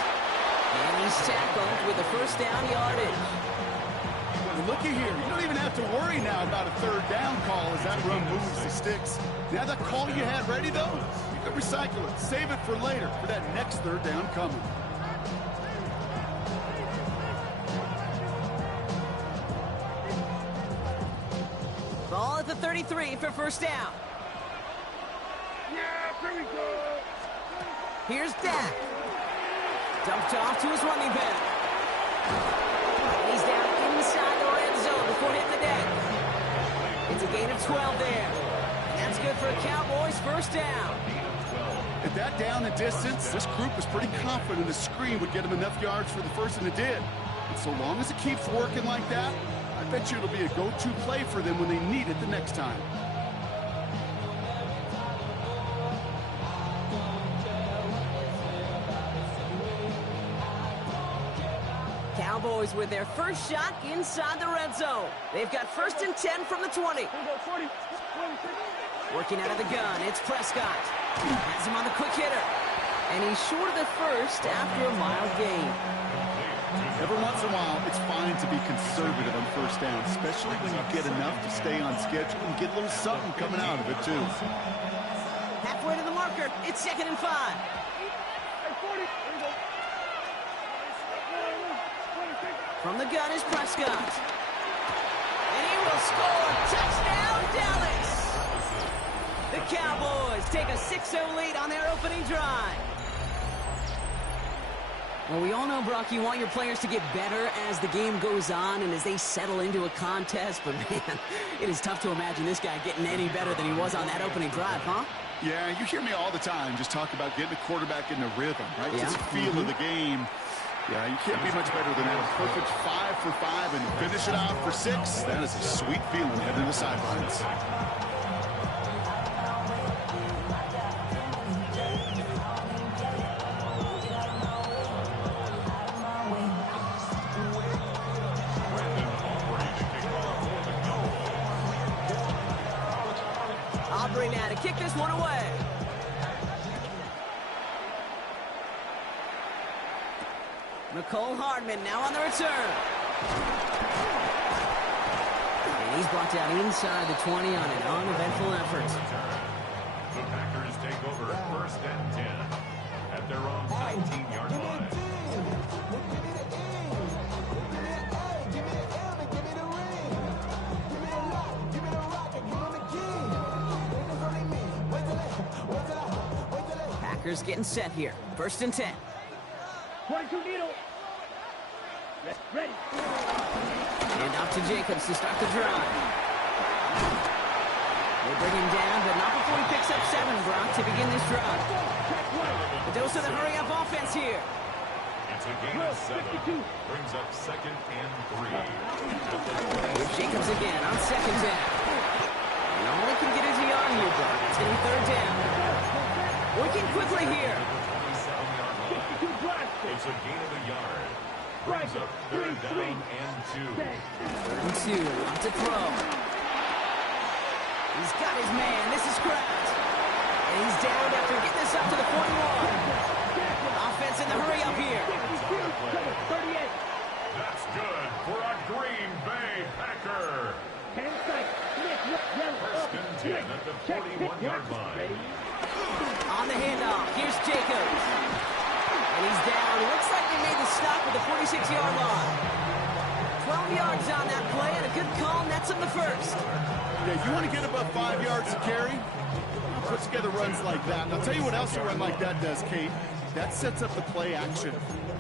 And he's tackled with the 1st down yardage. Well, looky here. You don't even have to worry now about a 3rd down call as that run moves the sticks. Now that call you had ready, though, you can recycle it. Save it for later for that next 3rd down coming. Ball at the 33 for 1st down. Here's Dak. Dumped off to his running back. And he's down inside the red zone before hitting the deck. It's a gain of 12 there. And that's good for a Cowboys 1st down. At that down and distance, this group was pretty confident the screen would get them enough yards for the first, and it did. And so long as it keeps working like that, I bet you it'll be a go-to play for them when they need it the next time. Cowboys with their first shot inside the red zone. They've got 1st and 10 from the 20. Working out of the gun, it's Prescott. Has him on the quick hitter. And he's short of the first after a mild gain. Every once in a while, it's fine to be conservative on 1st down, especially when you get enough to stay on schedule and get a little something coming out of it, too. Halfway to the marker, it's 2nd and 5. From the gun is Prescott. And he will score. Touchdown, Dallas! The Cowboys take a 6-0 lead on their opening drive. Well, we all know, Brock, you want your players to get better as the game goes on and as they settle into a contest. But, man, it is tough to imagine this guy getting any better than he was on that opening drive, huh? Yeah, you hear me all the time just talk about getting a quarterback in the rhythm, right? Yeah. Just feel of the game. Yeah, you can't be much better than that. A perfect 5 for 5 and finish it off for 6. That is a sweet feeling heading to the sidelines. Aubrey now to kick this one away. Nicole Hardman now on the return. And he's brought down inside the 20 on an uneventful effort. The Packers take over 1st and 10 at their own 19-yard line. Packers getting set here. 1st and 10. 22 needle. Ready. And off to Jacobs to start the drive. They bring him down, but not before he picks up 7, Brock, to begin this drive. A dose of the hurry-up offense here. It's a gain of 7. Brings up 2nd and 3. With Jacobs again on 2nd down. And all he can get is a yard here, Brock. It's going to be 3rd down. Working quickly here. It's a gain of a yard. Brings up third down and 2. Third and 2, up to throw. He's got his man. This is Kraft. And he's down after getting this up to the 41. Offense in the hurry up here. 38. That's good for a Green Bay Packer. 10 seconds. First and 10 at the 41-yard line. On the handoff, here's Jacobs. And he's down. It looks like they made the stop at the 46-yard line. 12 yards on that play, and a good call nets him the first. Yeah, you want to get above 5 yards to carry? Put together runs like that. And I'll tell you what else a run like that does, Kate. That sets up the play action.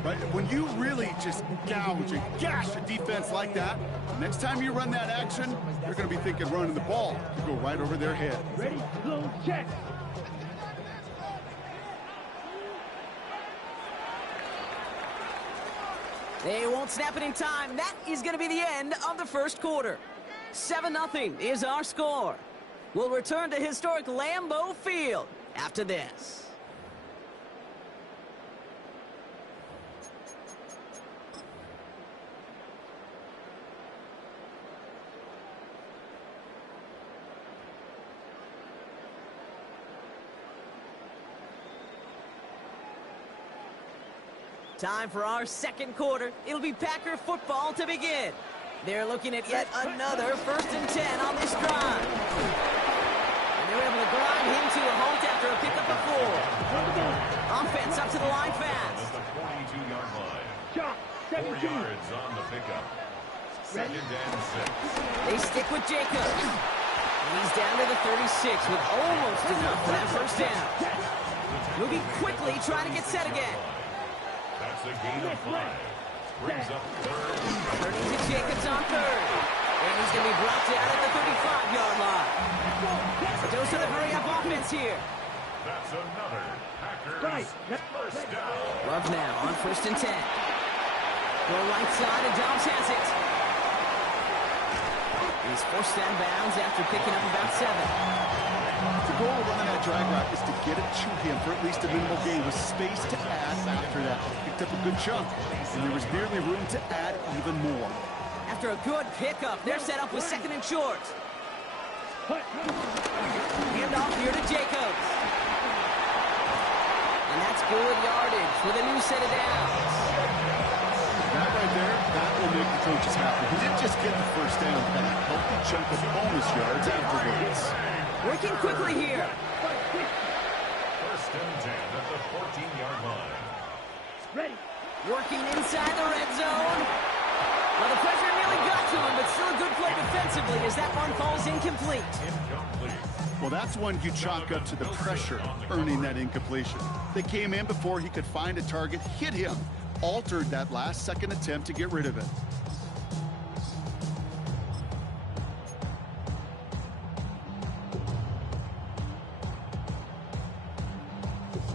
Right? When you really just gouge and gash a defense like that, next time you run that action, you're going to be thinking running the ball. You go right over their head. Ready, blow, check. They won't snap it in time. That is going to be the end of the first quarter. 7-0 is our score. We'll return to historic Lambeau Field after this. Time for our second quarter. It'll be Packer football to begin. They're looking at yet another 1st and 10 on this drive. And they're able to grind him to a halt after a pickup of 4. Offense up to the line fast. At the 42-yard line. Shot. 4 17. yards on the pickup. 2nd and 6. They stick with Jacobs. And he's down to the 36 with almost enough for that first down. Moving quickly, trying to get set again. That's a gain of 5. Brings up third. Turning to Jacobs on third. And he's going to be brought down at the 35-yard line. Goes to the hurry-up offense here. That's another Packers first down. Love now on 1st and 10. Go right side, and Dobbs has it. He's forced out of bounds after picking up about 7. The goal of running that drag route is to get it to him for at least a minimal gain with space to add after that. Picked up a good chunk, and there was nearly room to add even more. After a good pickup, they're set up with 2nd and short. Hand off here to Jacobs. And that's good yardage with a new set of downs. That right there, that will make the coaches happy. He didn't just get the first down, but a healthy chunk of bonus yards afterwards. Working quickly here. 1st and 10 at the 14-yard line. Ready. Working inside the red zone. Well, the pressure nearly got to him, but still a good play defensively as that one falls incomplete. Incomplete. Well, that's one you chalk up to the pressure earning that incompletion. They came in before he could find a target, hit him, altered that last-second attempt to get rid of it.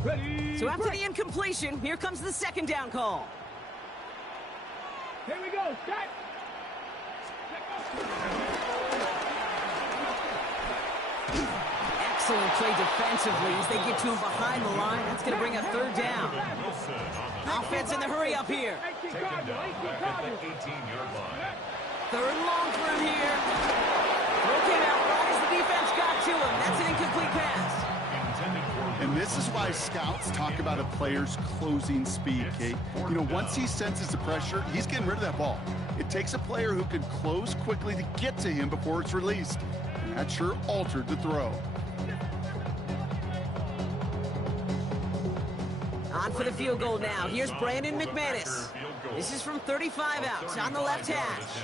Ready. So after the incompletion, here comes the 2nd down call. Here we go. Start. Excellent play defensively as they get to him behind the line. That's going to bring a 3rd down. Wilson on the Offense in the hurry up here. taken down back at the 18-yard line. 3rd and long for him here. Throw came out right as the defense got to him. That's an incomplete pass. Intended for And this is why scouts talk about a player's closing speed, Kate. You know, once he senses the pressure, he's getting rid of that ball. It takes a player who can close quickly to get to him before it's released. And that sure altered the throw. On for the field goal now. Here's Brandon McManus. This is from 35 out on the left hash.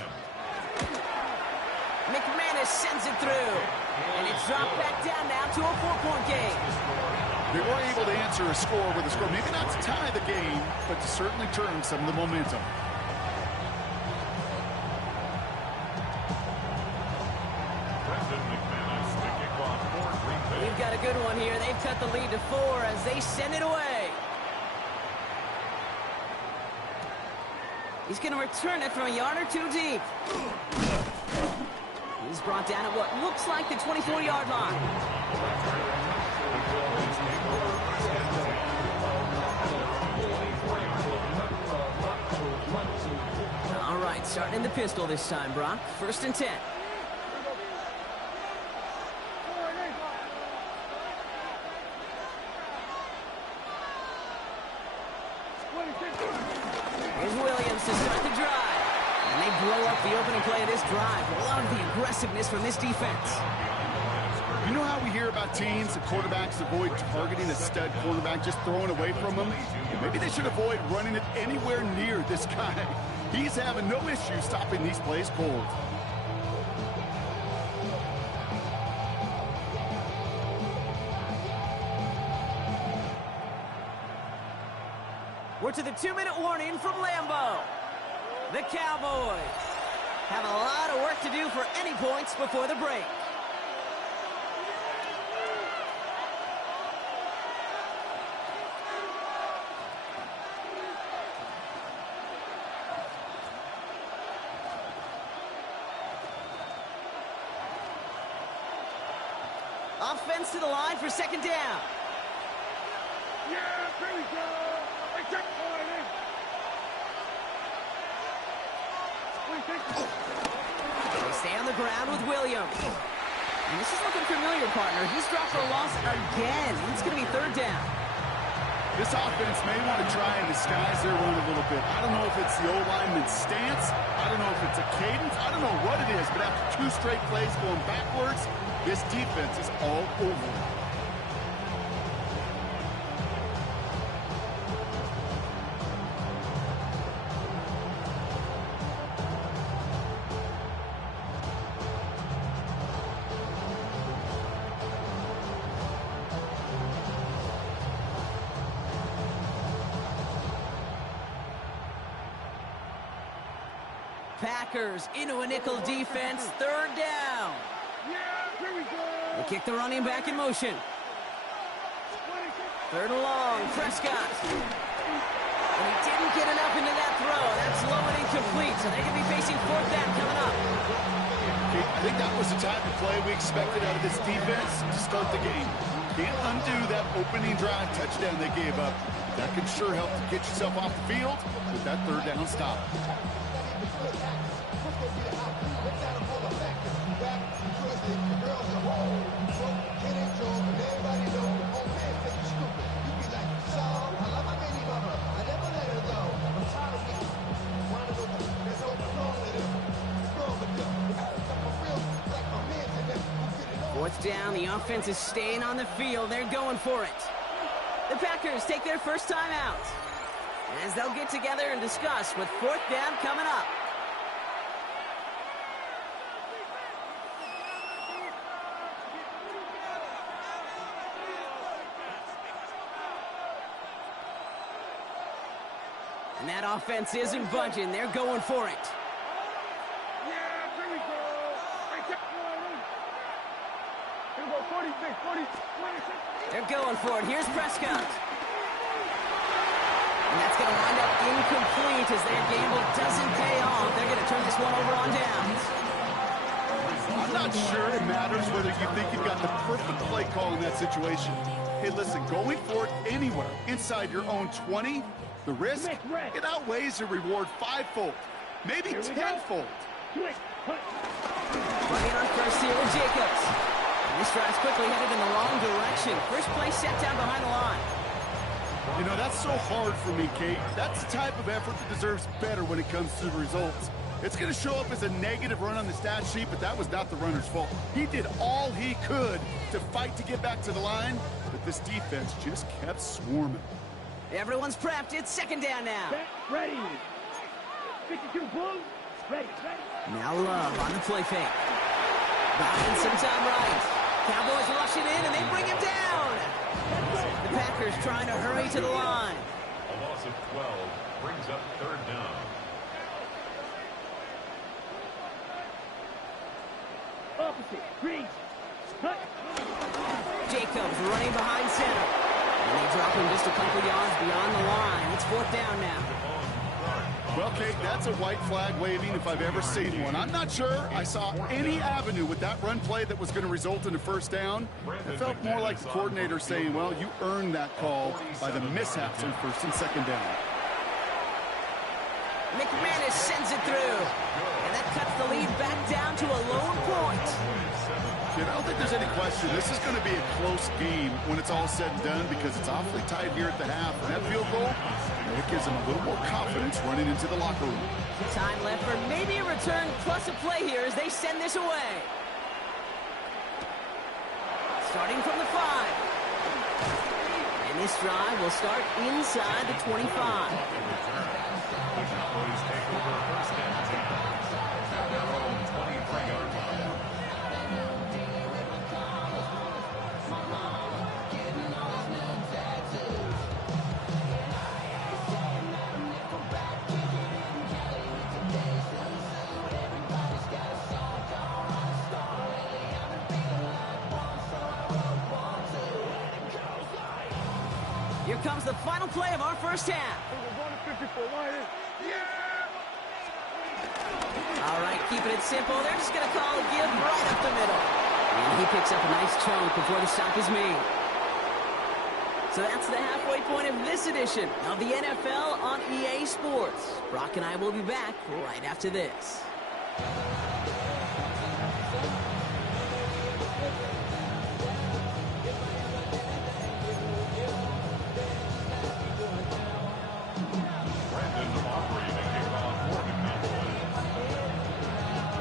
McManus sends it through. And it's dropped back down now to a 4-point game. They were able to answer a score with a score. Maybe not to tie the game, but to certainly turn some of the momentum. We've got a good one here. They've cut the lead to 4 as they send it away. He's going to return it from a yard or 2 deep. He's brought down at what looks like the 24-yard line. the pistol this time, Brock. 1st and 10. Here's Williams to start the drive. And they blow up the opening play of this drive. Love the aggressiveness from this defense. You know how we hear about teams and quarterbacks avoid targeting a stud quarterback, just throwing away from him? Maybe they should avoid running it anywhere near this guy. He's having no issue stopping these plays cold. We're to the 2-minute warning from Lambeau. The Cowboys have a lot of work to do for any points before the break. Offense to the line for 2nd down. Yeah, here we go. They stay on the ground with Williams. And this is looking familiar, partner. He's dropped for a loss again. It's going to be 3rd down. This offense may want to try and disguise their run a little bit. I don't know if it's the O-lineman's stance. I don't know if it's a cadence. I don't know what it is, but after 2 straight plays going backwards, this defense is all over it. Packers into a nickel defense. 3rd down. Yeah, here we go. They kick the running back in motion. 3rd and long. Prescott. And he didn't get enough into that throw. That's low and incomplete, so they could be facing 4th down coming up. I think that was the type of play we expected out of this defense to start the game. Can't undo that opening drive touchdown they gave up. That could sure help to get yourself off the field with that 3rd down stop. Fourth down, the offense is staying on the field. They're going for it. The Packers take their first time out as they'll get together and discuss with 4th down coming up. And that offense isn't budging. They're going for it. Yeah, here we go. Here we go, 46, 46. They're going for it. Here's Prescott. And that's going to wind up incomplete as their gamble doesn't pay off. They're going to turn this one over on downs. I'm not sure it matters whether you think you've got the perfect play call in that situation. Hey, listen, going for it anywhere inside your own 20, the risk, it outweighs the reward 5-fold, maybe 10-fold. Running on first here with Jacobs. And this drive's quickly headed in the wrong direction. First play set down behind the line. You know, that's so hard for me, Kate. That's the type of effort that deserves better when it comes to the results. It's going to show up as a negative run on the stat sheet, but that was not the runner's fault. He did all he could to fight to get back to the line, but this defense just kept swarming. Everyone's prepped. It's 2nd down now. Ready. 52 Bulls. Ready. Now Love on the play fake. Buying some time right. Cowboys rush it in, and they bring him down. The Packers trying to hurry to the line. A loss of 12 brings up 3rd down. Opposite. Reach. Cut. Jacobs running behind center. And they drop him just a couple yards beyond the line. It's 4th down now. Well, Kate, that's a white flag waving if I've ever seen one. I'm not sure I saw any avenue with that run play that was going to result in a 1st down. It felt more like the coordinator saying, well, you earned that call by the mishaps on 1st and 2nd down. McManus sends it through. And that cuts the lead back down to a lone point. I don't think there's any question. This is going to be a close game when it's all said and done because it's awfully tight here at the half. And that field goal, it gives them a little more confidence running into the locker room. Time left for maybe a return plus a play here as they send this away. Starting from the 5. And this drive will start inside the 25. The Cowboys take over first and 10 at their own 23-yard line. Here comes the final play of our first half. All right, keeping it simple. They're just going to call a give right up the middle. And he picks up a nice chunk before the stop is made. So that's the halfway point of this edition of the NFL on EA Sports. Brock and I will be back right after this.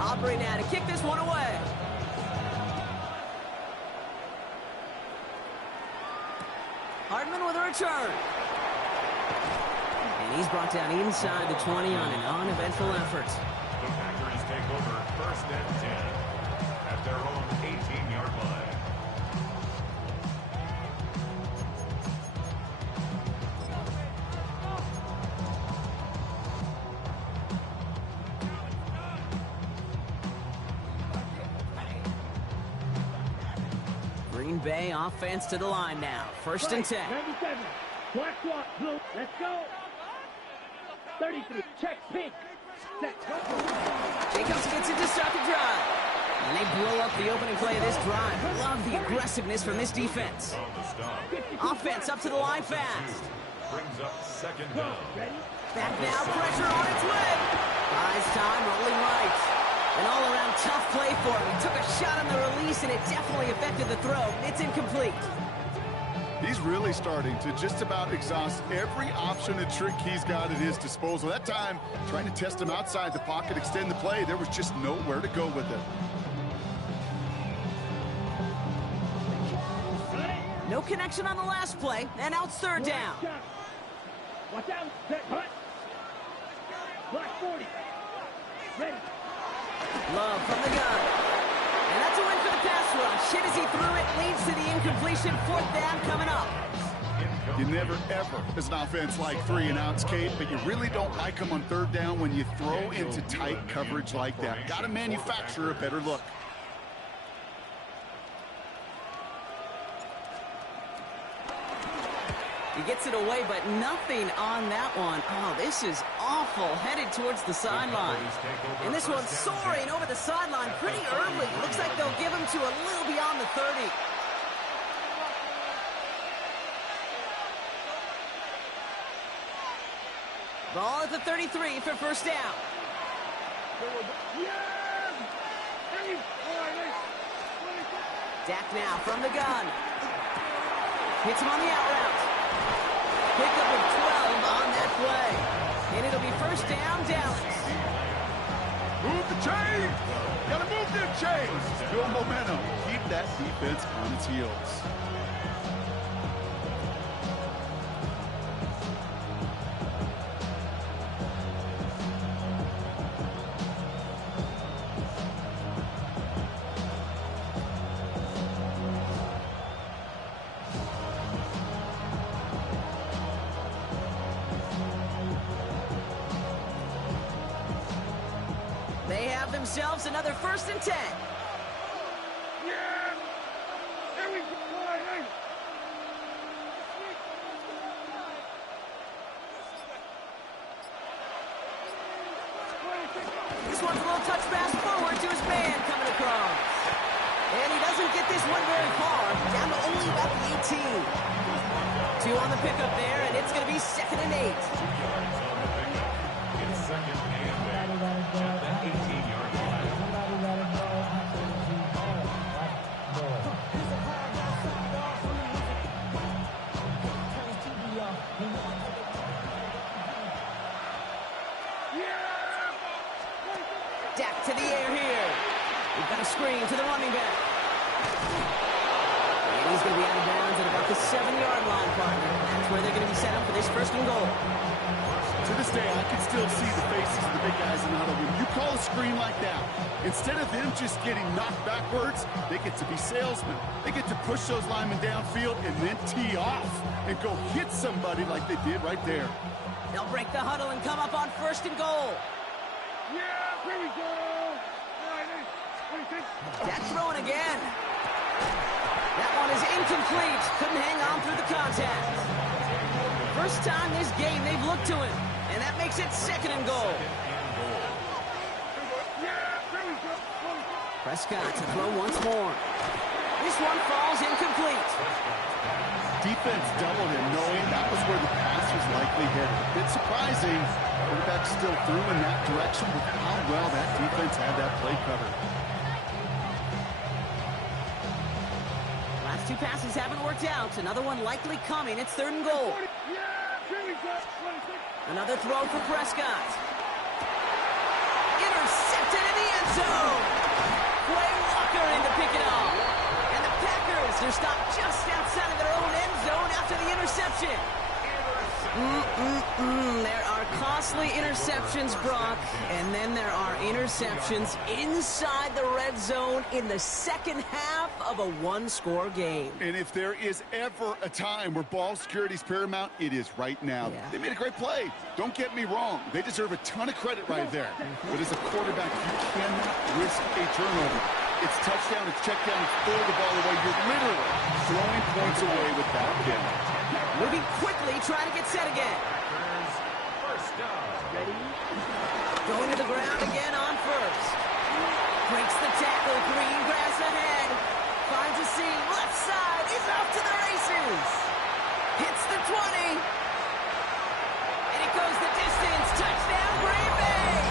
Aubrey now to kick this one away. Hardman with a return. And he's brought down inside the 20 on an uneventful effort. The Packers take over first and 10 at their own 18-yard line. Green Bay offense to the line now. First and 10. 97. Black swat, blue. Let's go. 33. Check, pink. Set. Jacobs gets it to start the drive. And they blow up the opening play of this drive. Love the aggressiveness from this defense. On the stop. Offense up to the line fast. Brings up second down. Back now, pressure on its way. Buys time, rolling right. An all-around tough play for him. He took a shot on the release, and it definitely affected the throw. It's incomplete. He's really starting to just about exhaust every option and trick he's got at his disposal. That time, trying to test him outside the pocket, extend the play, there was just nowhere to go with it. No connection on the last play, and out third down. Watch out. Set. Hut. Black 40. Ready. Love from the gun. And that's a win for the pass rush. Hit as he threw it, leads to the incompletion. Fourth down coming up. You never, ever, as an offense, like 3-and-outs, Kate, but you really don't like them on third down when you throw into tight coverage like that. Got to manufacture a better look. He gets it away, but nothing on that one. Oh, this is awful. Headed towards the sideline. And this one's soaring over the sideline pretty early. Looks like they'll give him to a little beyond the 30. Ball at the 33 for first down. Dak now from the gun. Hits him on the out route. Pickup of 12 on that play. And it'll be first down, Dallas. Move the chain! Gotta move them chains! Build momentum. Keep that defense on its heels. They have themselves another first and 10. Yeah! There we go! This one's a little touch pass forward to his man coming across. And he doesn't get this one very far. Down to only about the 18. 2 on the pickup there, and it's going to be 2nd and 8. It's second and 8 at the 18-yard line. Dak to the air here. We've got a screen to the running back. And he's going to be out of bounds at about the 7-yard line, partner. That's where they're going to be set up for this first and goal. To this day, I can still see the faces of the big guys in the huddle. When you call a screen like that, instead of them just getting knocked backwards, they get to be salesmen. They get to push those linemen downfield and then tee off and go hit somebody like they did right there. They'll break the huddle and come up on first and goal. Yeah, here we go. Dak throwing again. That one is incomplete. Couldn't hang on through the contact. First time this game they've looked to him. And that makes it second and goal. Prescott to throw once more. This one falls incomplete. Defense doubled him, knowing that was where the pass was likely headed. A bit surprising. Quarterback still threw in that direction with how well that defense had that play covered. Last two passes haven't worked out. Another one likely coming. It's third and goal. Another throw for Prescott. Intercepted in the end zone. Quay Walker in to pick it off. And the Packers are stopped just outside of their own end zone after the interception. There are costly interceptions, Brock, and then there are interceptions inside the red zone in the second half of a one-score game. And if there is ever a time where ball security is paramount, it is right now. Yeah. They made a great play. Don't get me wrong. They deserve a ton of credit right there. But as a quarterback, you cannot risk a turnover. It's touchdown, it's check down, it's throw the ball away. You're literally throwing points away with that penalty. Moving quickly, trying to get set again. First down. Going to the ground again on first. Breaks the tackle, green grass ahead. Finds a seam, left side, is off to the races. Hits the 20. And it goes the distance. Touchdown, Green Bay.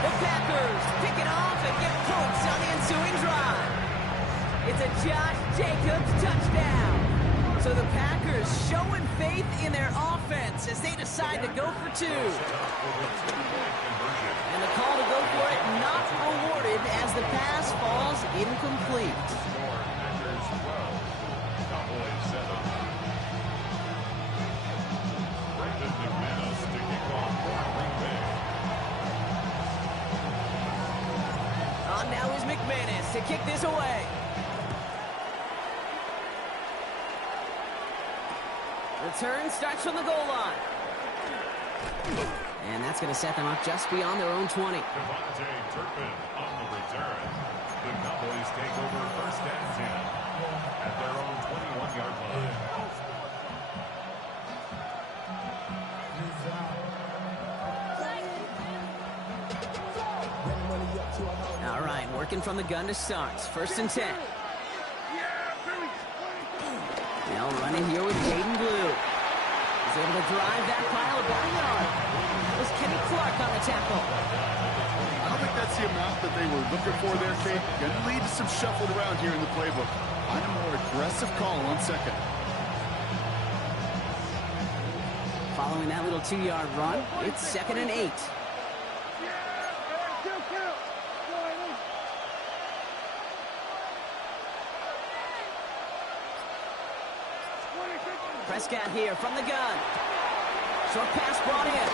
The Packers pick it off and get points on the ensuing drive. It's a Josh Jacobs touchdown. So the Packers showing faith in their offense as they decide to go for two. And the call to go for it not rewarded as the pass falls incomplete. Packers 12, Cowboys 7. Brandon McManus to kick off for Green Bay. On now is McManus to kick this away. Return starts from the goal line. And that's going to set them up just beyond their own 20. Devontae Turpin on the return. The Cowboys take over first and 10 at their own 21-yard line. All right, working from the gun to start. First and 10. Now running here with Jaden Blue. He's able to drive that pile about a yard. That was Kenny Clark on the tackle. I don't think that's the amount that they were looking for there, Kate. Going to lead to some shuffled around here in the playbook. Find a more aggressive call on second. Following that little 2-yard run, it's second and 8. Prescott here from the gun. Short pass brought in.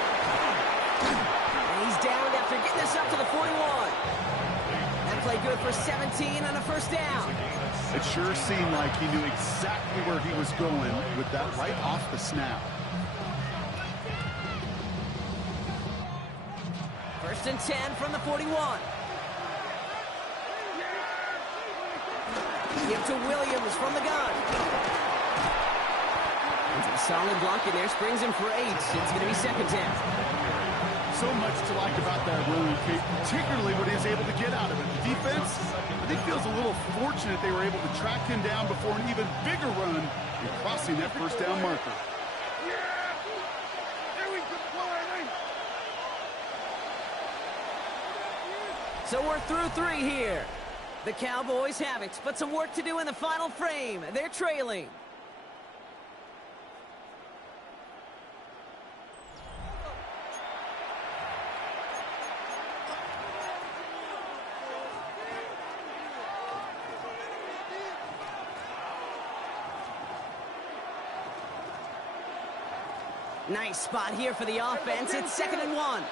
And he's downed after getting this up to the 41. That play good for 17 on a first down. It sure seemed like he knew exactly where he was going with that right off the snap. First and 10 from the 41. Give to Williams from the gun. Solid block in there, springs him for 8. It's going to be second down. So much to like about that run, Kate, particularly what he was able to get out of it. The defense, I think, feels a little fortunate they were able to track him down before an even bigger run and crossing that first down marker. So we're through 3 here. The Cowboys have it, but some work to do in the final frame. They're trailing. Nice spot here for the offense. It's 2nd and 1.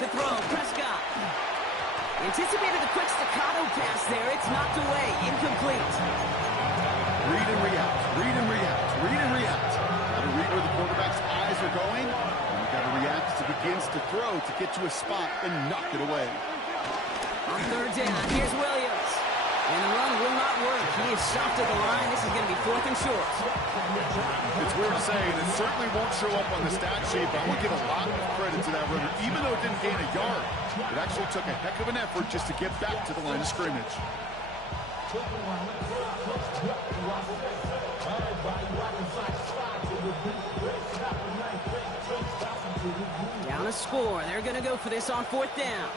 To throw, Prescott. Anticipated the quick staccato pass there. It's knocked away, incomplete. Read and react, read and react, read and react. Got to read where the quarterback's eyes are going. And you got to react as he begins to throw to get to a spot and knock it away. On 3rd down, here's Williams. And the run will not work. He is stopped at the line. This is going to be 4th and short. It's weird to say, and it certainly won't show up on the stat sheet, but I will give a lot of credit to that runner. Even though it didn't gain a yard, it actually took a heck of an effort just to get back to the line of scrimmage. Down a score. They're going to go for this on 4th down.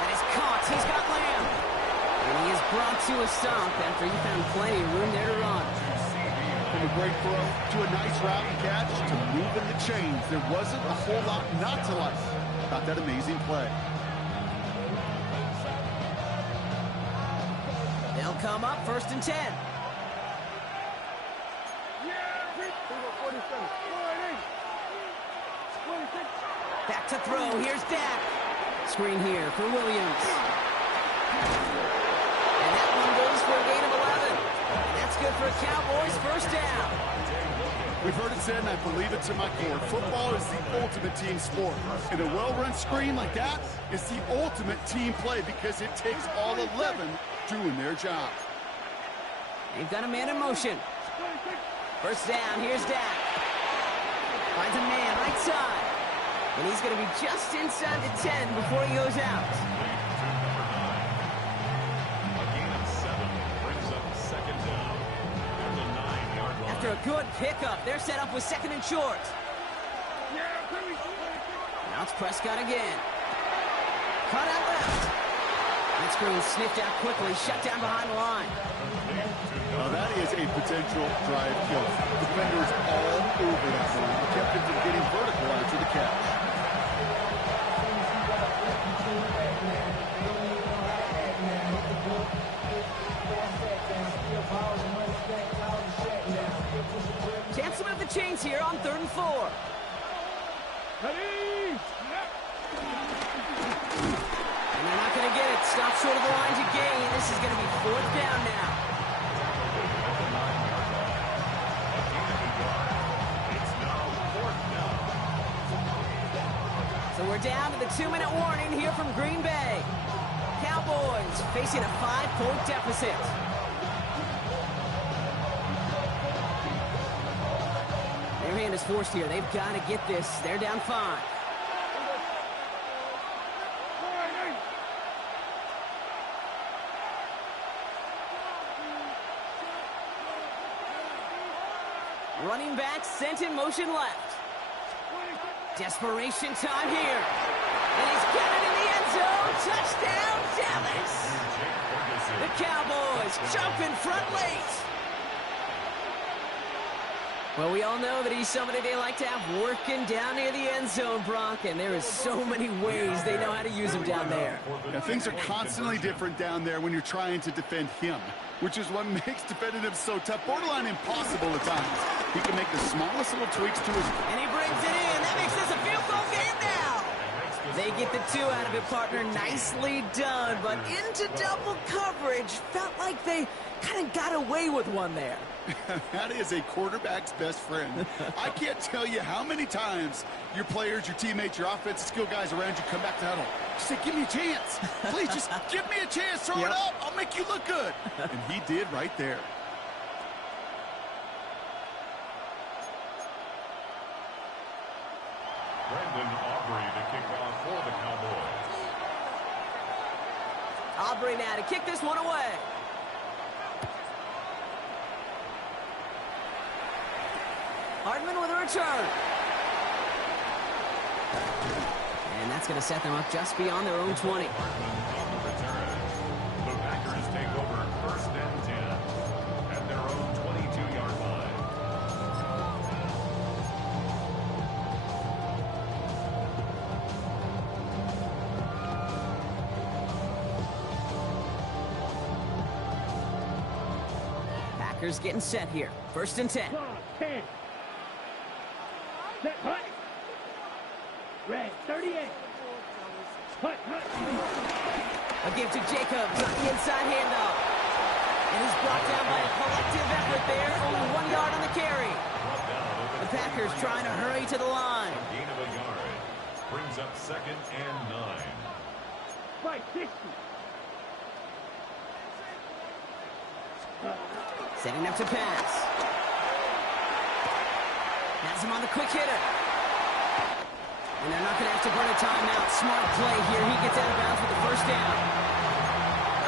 That is caught. He's got Lamb. And he is brought to a stop after he found plenty of room there to run. From a great throw to a nice route and catch to moving the chains. There wasn't a whole lot not to like about that amazing play. They'll come up 1st and 10. Back to throw. Here's Dak. Screen here for Williams. And that one goes for a gain of 11. And that's good for a Cowboys 1st down. We've heard it said, and I believe it to my core, football is the ultimate team sport. And a well-run screen like that is the ultimate team play because it takes all 11 doing their job. They've got a man in motion. 1st down, here's Dak. Finds a man right side. And he's going to be just inside the 10 before he goes out. A gain of 7 brings up 2nd down. There's a 9-yard line. After a good pickup, they're set up with 2nd and short. Now it's Prescott again. Caught out left. That screen sniffed out quickly, shut down behind the line. Now that is a potential drive killer. Defenders all over that one. Kept him from getting vertical after the catch. Chance to move the chains here on 3rd and 4. And they're not going to get it. Stop short of the line to gain. This is going to be 4th down now. So we're down to the 2-minute warning here from Green Bay. Cowboys facing a 5-point deficit. Their hand is forced here. They've got to get this. They're down 5. Running back sent in motion left. Desperation time here. And he's got it in the end zone. Touchdown, Dallas. The Cowboys jump in front late. Well, we all know that he's somebody they like to have working down near the end zone, Brock, and there is so many ways they know how to use him down there. Yeah, things are constantly different down there when you're trying to defend him, which is what makes defending him so tough, borderline impossible at times. He can make the smallest little tweaks to his... And he brings it in. That makes this a field goal game now. They get the 2 out of it, partner. Nicely done, but into double coverage. Felt like they kind of got away with one there. That is a quarterback's best friend. I can't tell you how many times your players, your teammates, your offensive skill guys around you come back to huddle. Say, give me a chance. Please, just give me a chance. Throw it up. I'll make you look good. And he did right there. Brendan Aubrey to kick off for the Cowboys. Aubrey now to kick this one away. Hardman with a return. And that's going to set them up just beyond their own 20. On the return, the Packers take over first and 10 at their own 22-yard line. Packers getting set here. First and 10. 10. Set, hut. Red, 38. Hut, hut. A give to Jacobs on the inside handoff. And he's brought down by a collective effort there. Only 1 yard on the carry. The Packers trying to hurry to the line. Gain of a yard brings up second and 9. 560. Setting up to pass. Has him on the quick hitter. And they're not going to have to burn a timeout. Smart play here. He gets out of bounds with the first down.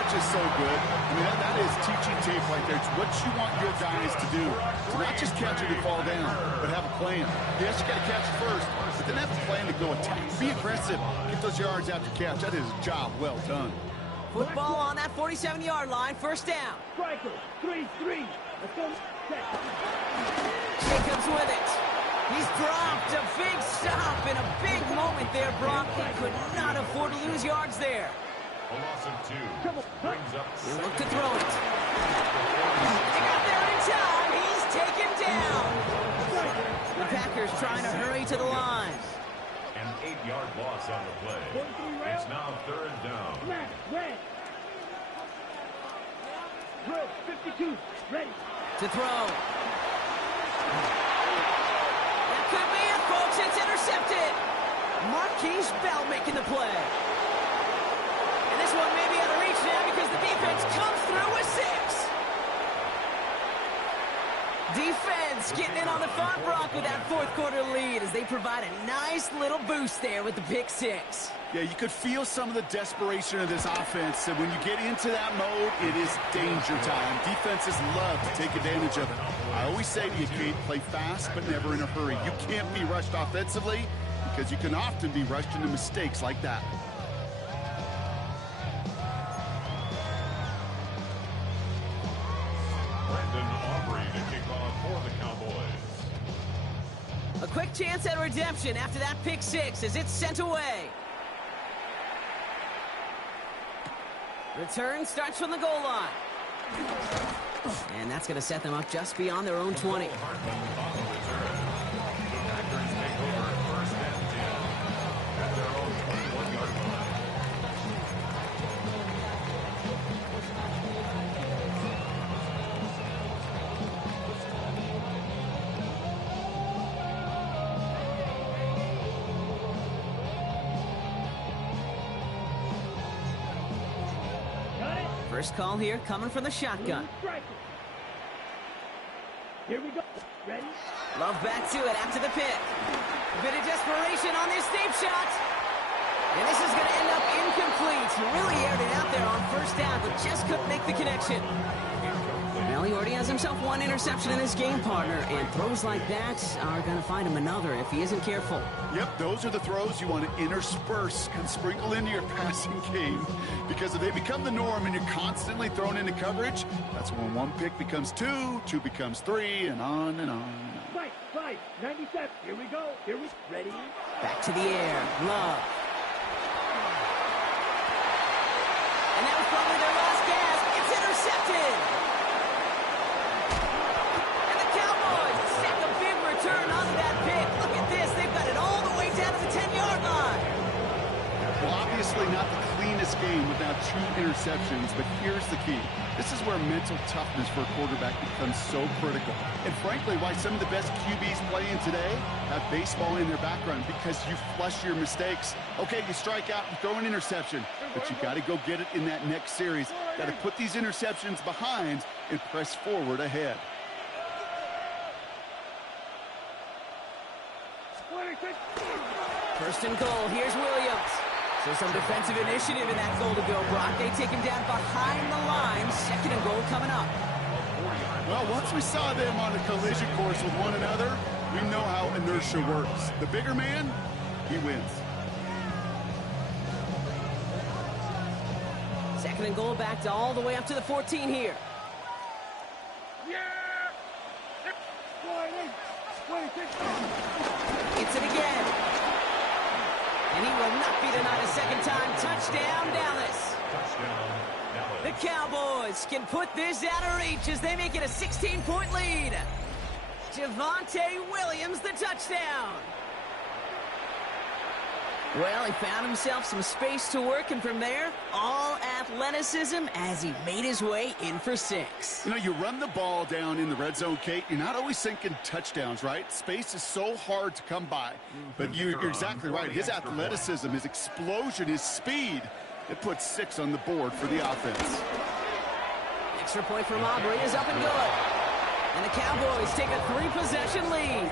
That's just so good. I mean, that is teaching tape right there. It's what you want your guys to do. To not just catch it and fall down, but have a plan. Yes, you got to catch it first, but then have a plan to go attack. Be aggressive. Get those yards after catch. That is a job well done. Football on that 47-yard line. First down. Striker, 3-3. Let's go. Set. Jacobs with it. He's dropped a big stop in a big moment there, Brock. He could not afford to lose yards there. A loss of 2 brings up He'll look to second. throw it. They got there in time. He's taken down. The Packers trying to hurry to the line. An 8-yard loss on the play. It's now third down. Flat, red. Drill, 52. Ready. To throw. That could be it, folks. It's intercepted. Marquise Bell making the play. And this one may be out of reach now because the defense comes through with 6. Defense getting in on the fun, Brock, with that fourth quarter lead as they provide a nice little boost there with the pick 6. Yeah, you could feel some of the desperation of this offense. And when you get into that mode, it is danger time. Defenses love to take advantage of it. I always say to you, Kate, play fast but never in a hurry. You can't be rushed offensively because you can often be rushed into mistakes like that. Brendan Aubrey to kick off for the Cowboys. A quick chance at redemption after that pick 6 as it's sent away. Return starts from the goal line. And that's going to set them up just beyond their own 20. Hartman on the return. The Packers take over first and 10 at their own 21-yard line. First call here coming from the shotgun. Striker. Here we go. Ready? Love back to it after the pick. A bit of desperation on this deep shot. And this is going to end up incomplete. He really aired it out there on first down, but just couldn't make the connection. Well, he already has himself 1 interception in this game, partner, and throws like that are going to find him another if he isn't careful. Yep, those are the throws you want to intersperse and sprinkle into your passing game. Because if they become the norm and you're constantly thrown into coverage, that's when 1 pick becomes 2, 2 becomes 3, and on and on. 5, 97. Here we go. Here we ready. Back to the air. Love. And that was probably their last gasp. It's intercepted. And the Cowboys set the big return onto that pick. Look at this. They've got it all the way down to the 10-yard line. Well, obviously not the cleanest game without 2 interceptions, but here's the key. This is where mental toughness for a quarterback becomes so critical. And frankly, why some of the best QBs playing today have baseball in their background, because you flush your mistakes. Okay, you strike out and throw an interception, but you got to go get it in that next series. Got to put these interceptions behind and press forward ahead. First and goal, here's Williams. So some defensive initiative in that goal to go, Brock. They take him down behind the line. Second and goal coming up. Well, once we saw them on a collision course with one another, we know how inertia works. The bigger man, he wins. Second and goal, back to all the way up to the 14 here. Gets it again. And he will not be denied a second time. Touchdown, Dallas. Touchdown, Dallas. The Cowboys can put this out of reach as they make it a 16-point lead. Javonte Williams, the touchdown. Well, he found himself some space to work, and from there, all athleticism as he made his way in for 6. You know, you run the ball down in the red zone, Kate, you're not always thinking touchdowns, right? Space is so hard to come by. But you're exactly right. His athleticism, his explosion, his speed, it puts 6 on the board for the offense. Extra point from Aubrey is up and good. And the Cowboys take a 3-possession lead.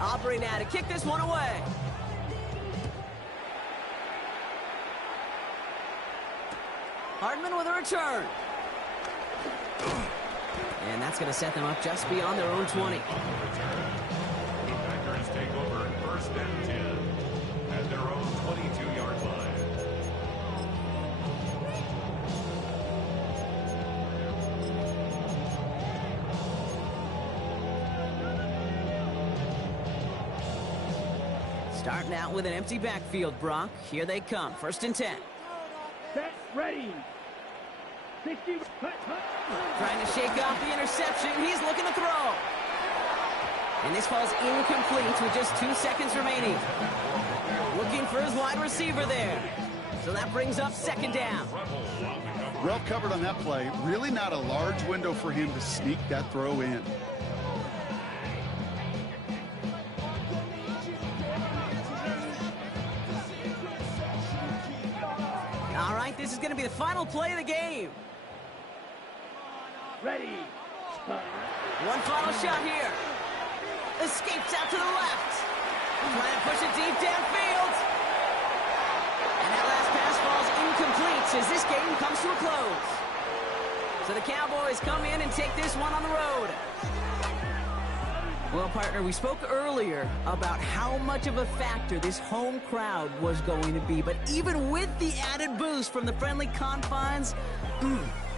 Aubrey now to kick this one away. Hardman with a return. And that's going to set them up just beyond their own 20. The Packers take over first and 10 at their own 22-yard line. Starting out with an empty backfield, Brock. Here they come. First and 10. Set, ready. 60, Trying to shake off the interception. He's looking to throw. And this ball's incomplete with just 2 seconds remaining. Looking for his wide receiver there. So that brings up second down. Well covered on that play. Really not a large window for him to sneak that throw in. All right, this is going to be the final play of the game. ready. One final shot here. Escapes out to the left. Trying to push it deep downfield. And that last pass falls incomplete as this game comes to a close. So the Cowboys come in and take this one on the road. Well, partner, we spoke earlier about how much of a factor this home crowd was going to be. But even with the added boost from the friendly confines,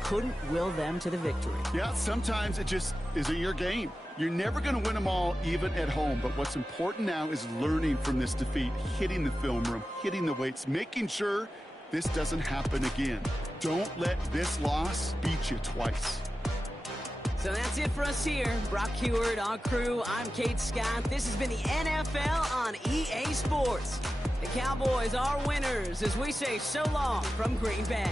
couldn't will them to the victory. Yeah, sometimes it just isn't your game. You're never going to win them all, even at home. But what's important now is learning from this defeat, hitting the film room, hitting the weights, making sure this doesn't happen again. Don't let this loss beat you twice. So that's it for us here. Brock Heward, our crew, I'm Kate Scott. This has been the NFL on EA Sports. The Cowboys are winners as we say so long from Green Bay.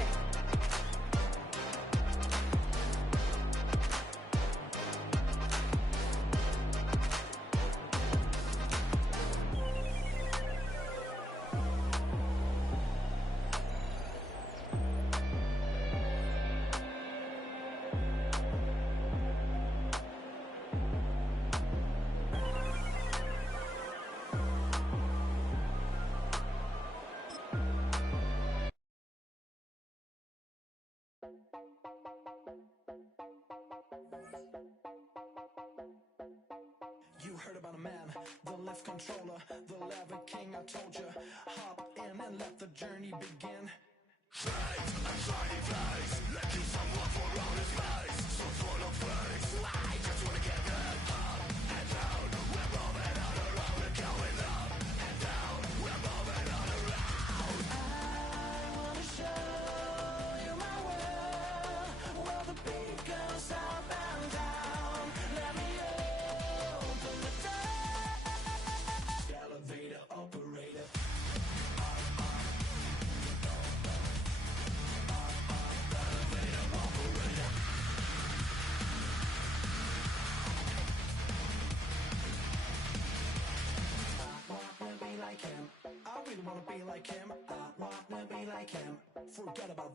You heard about a man, the lift controller, the lever king, I told you. Hop in and let the journey begin. forget about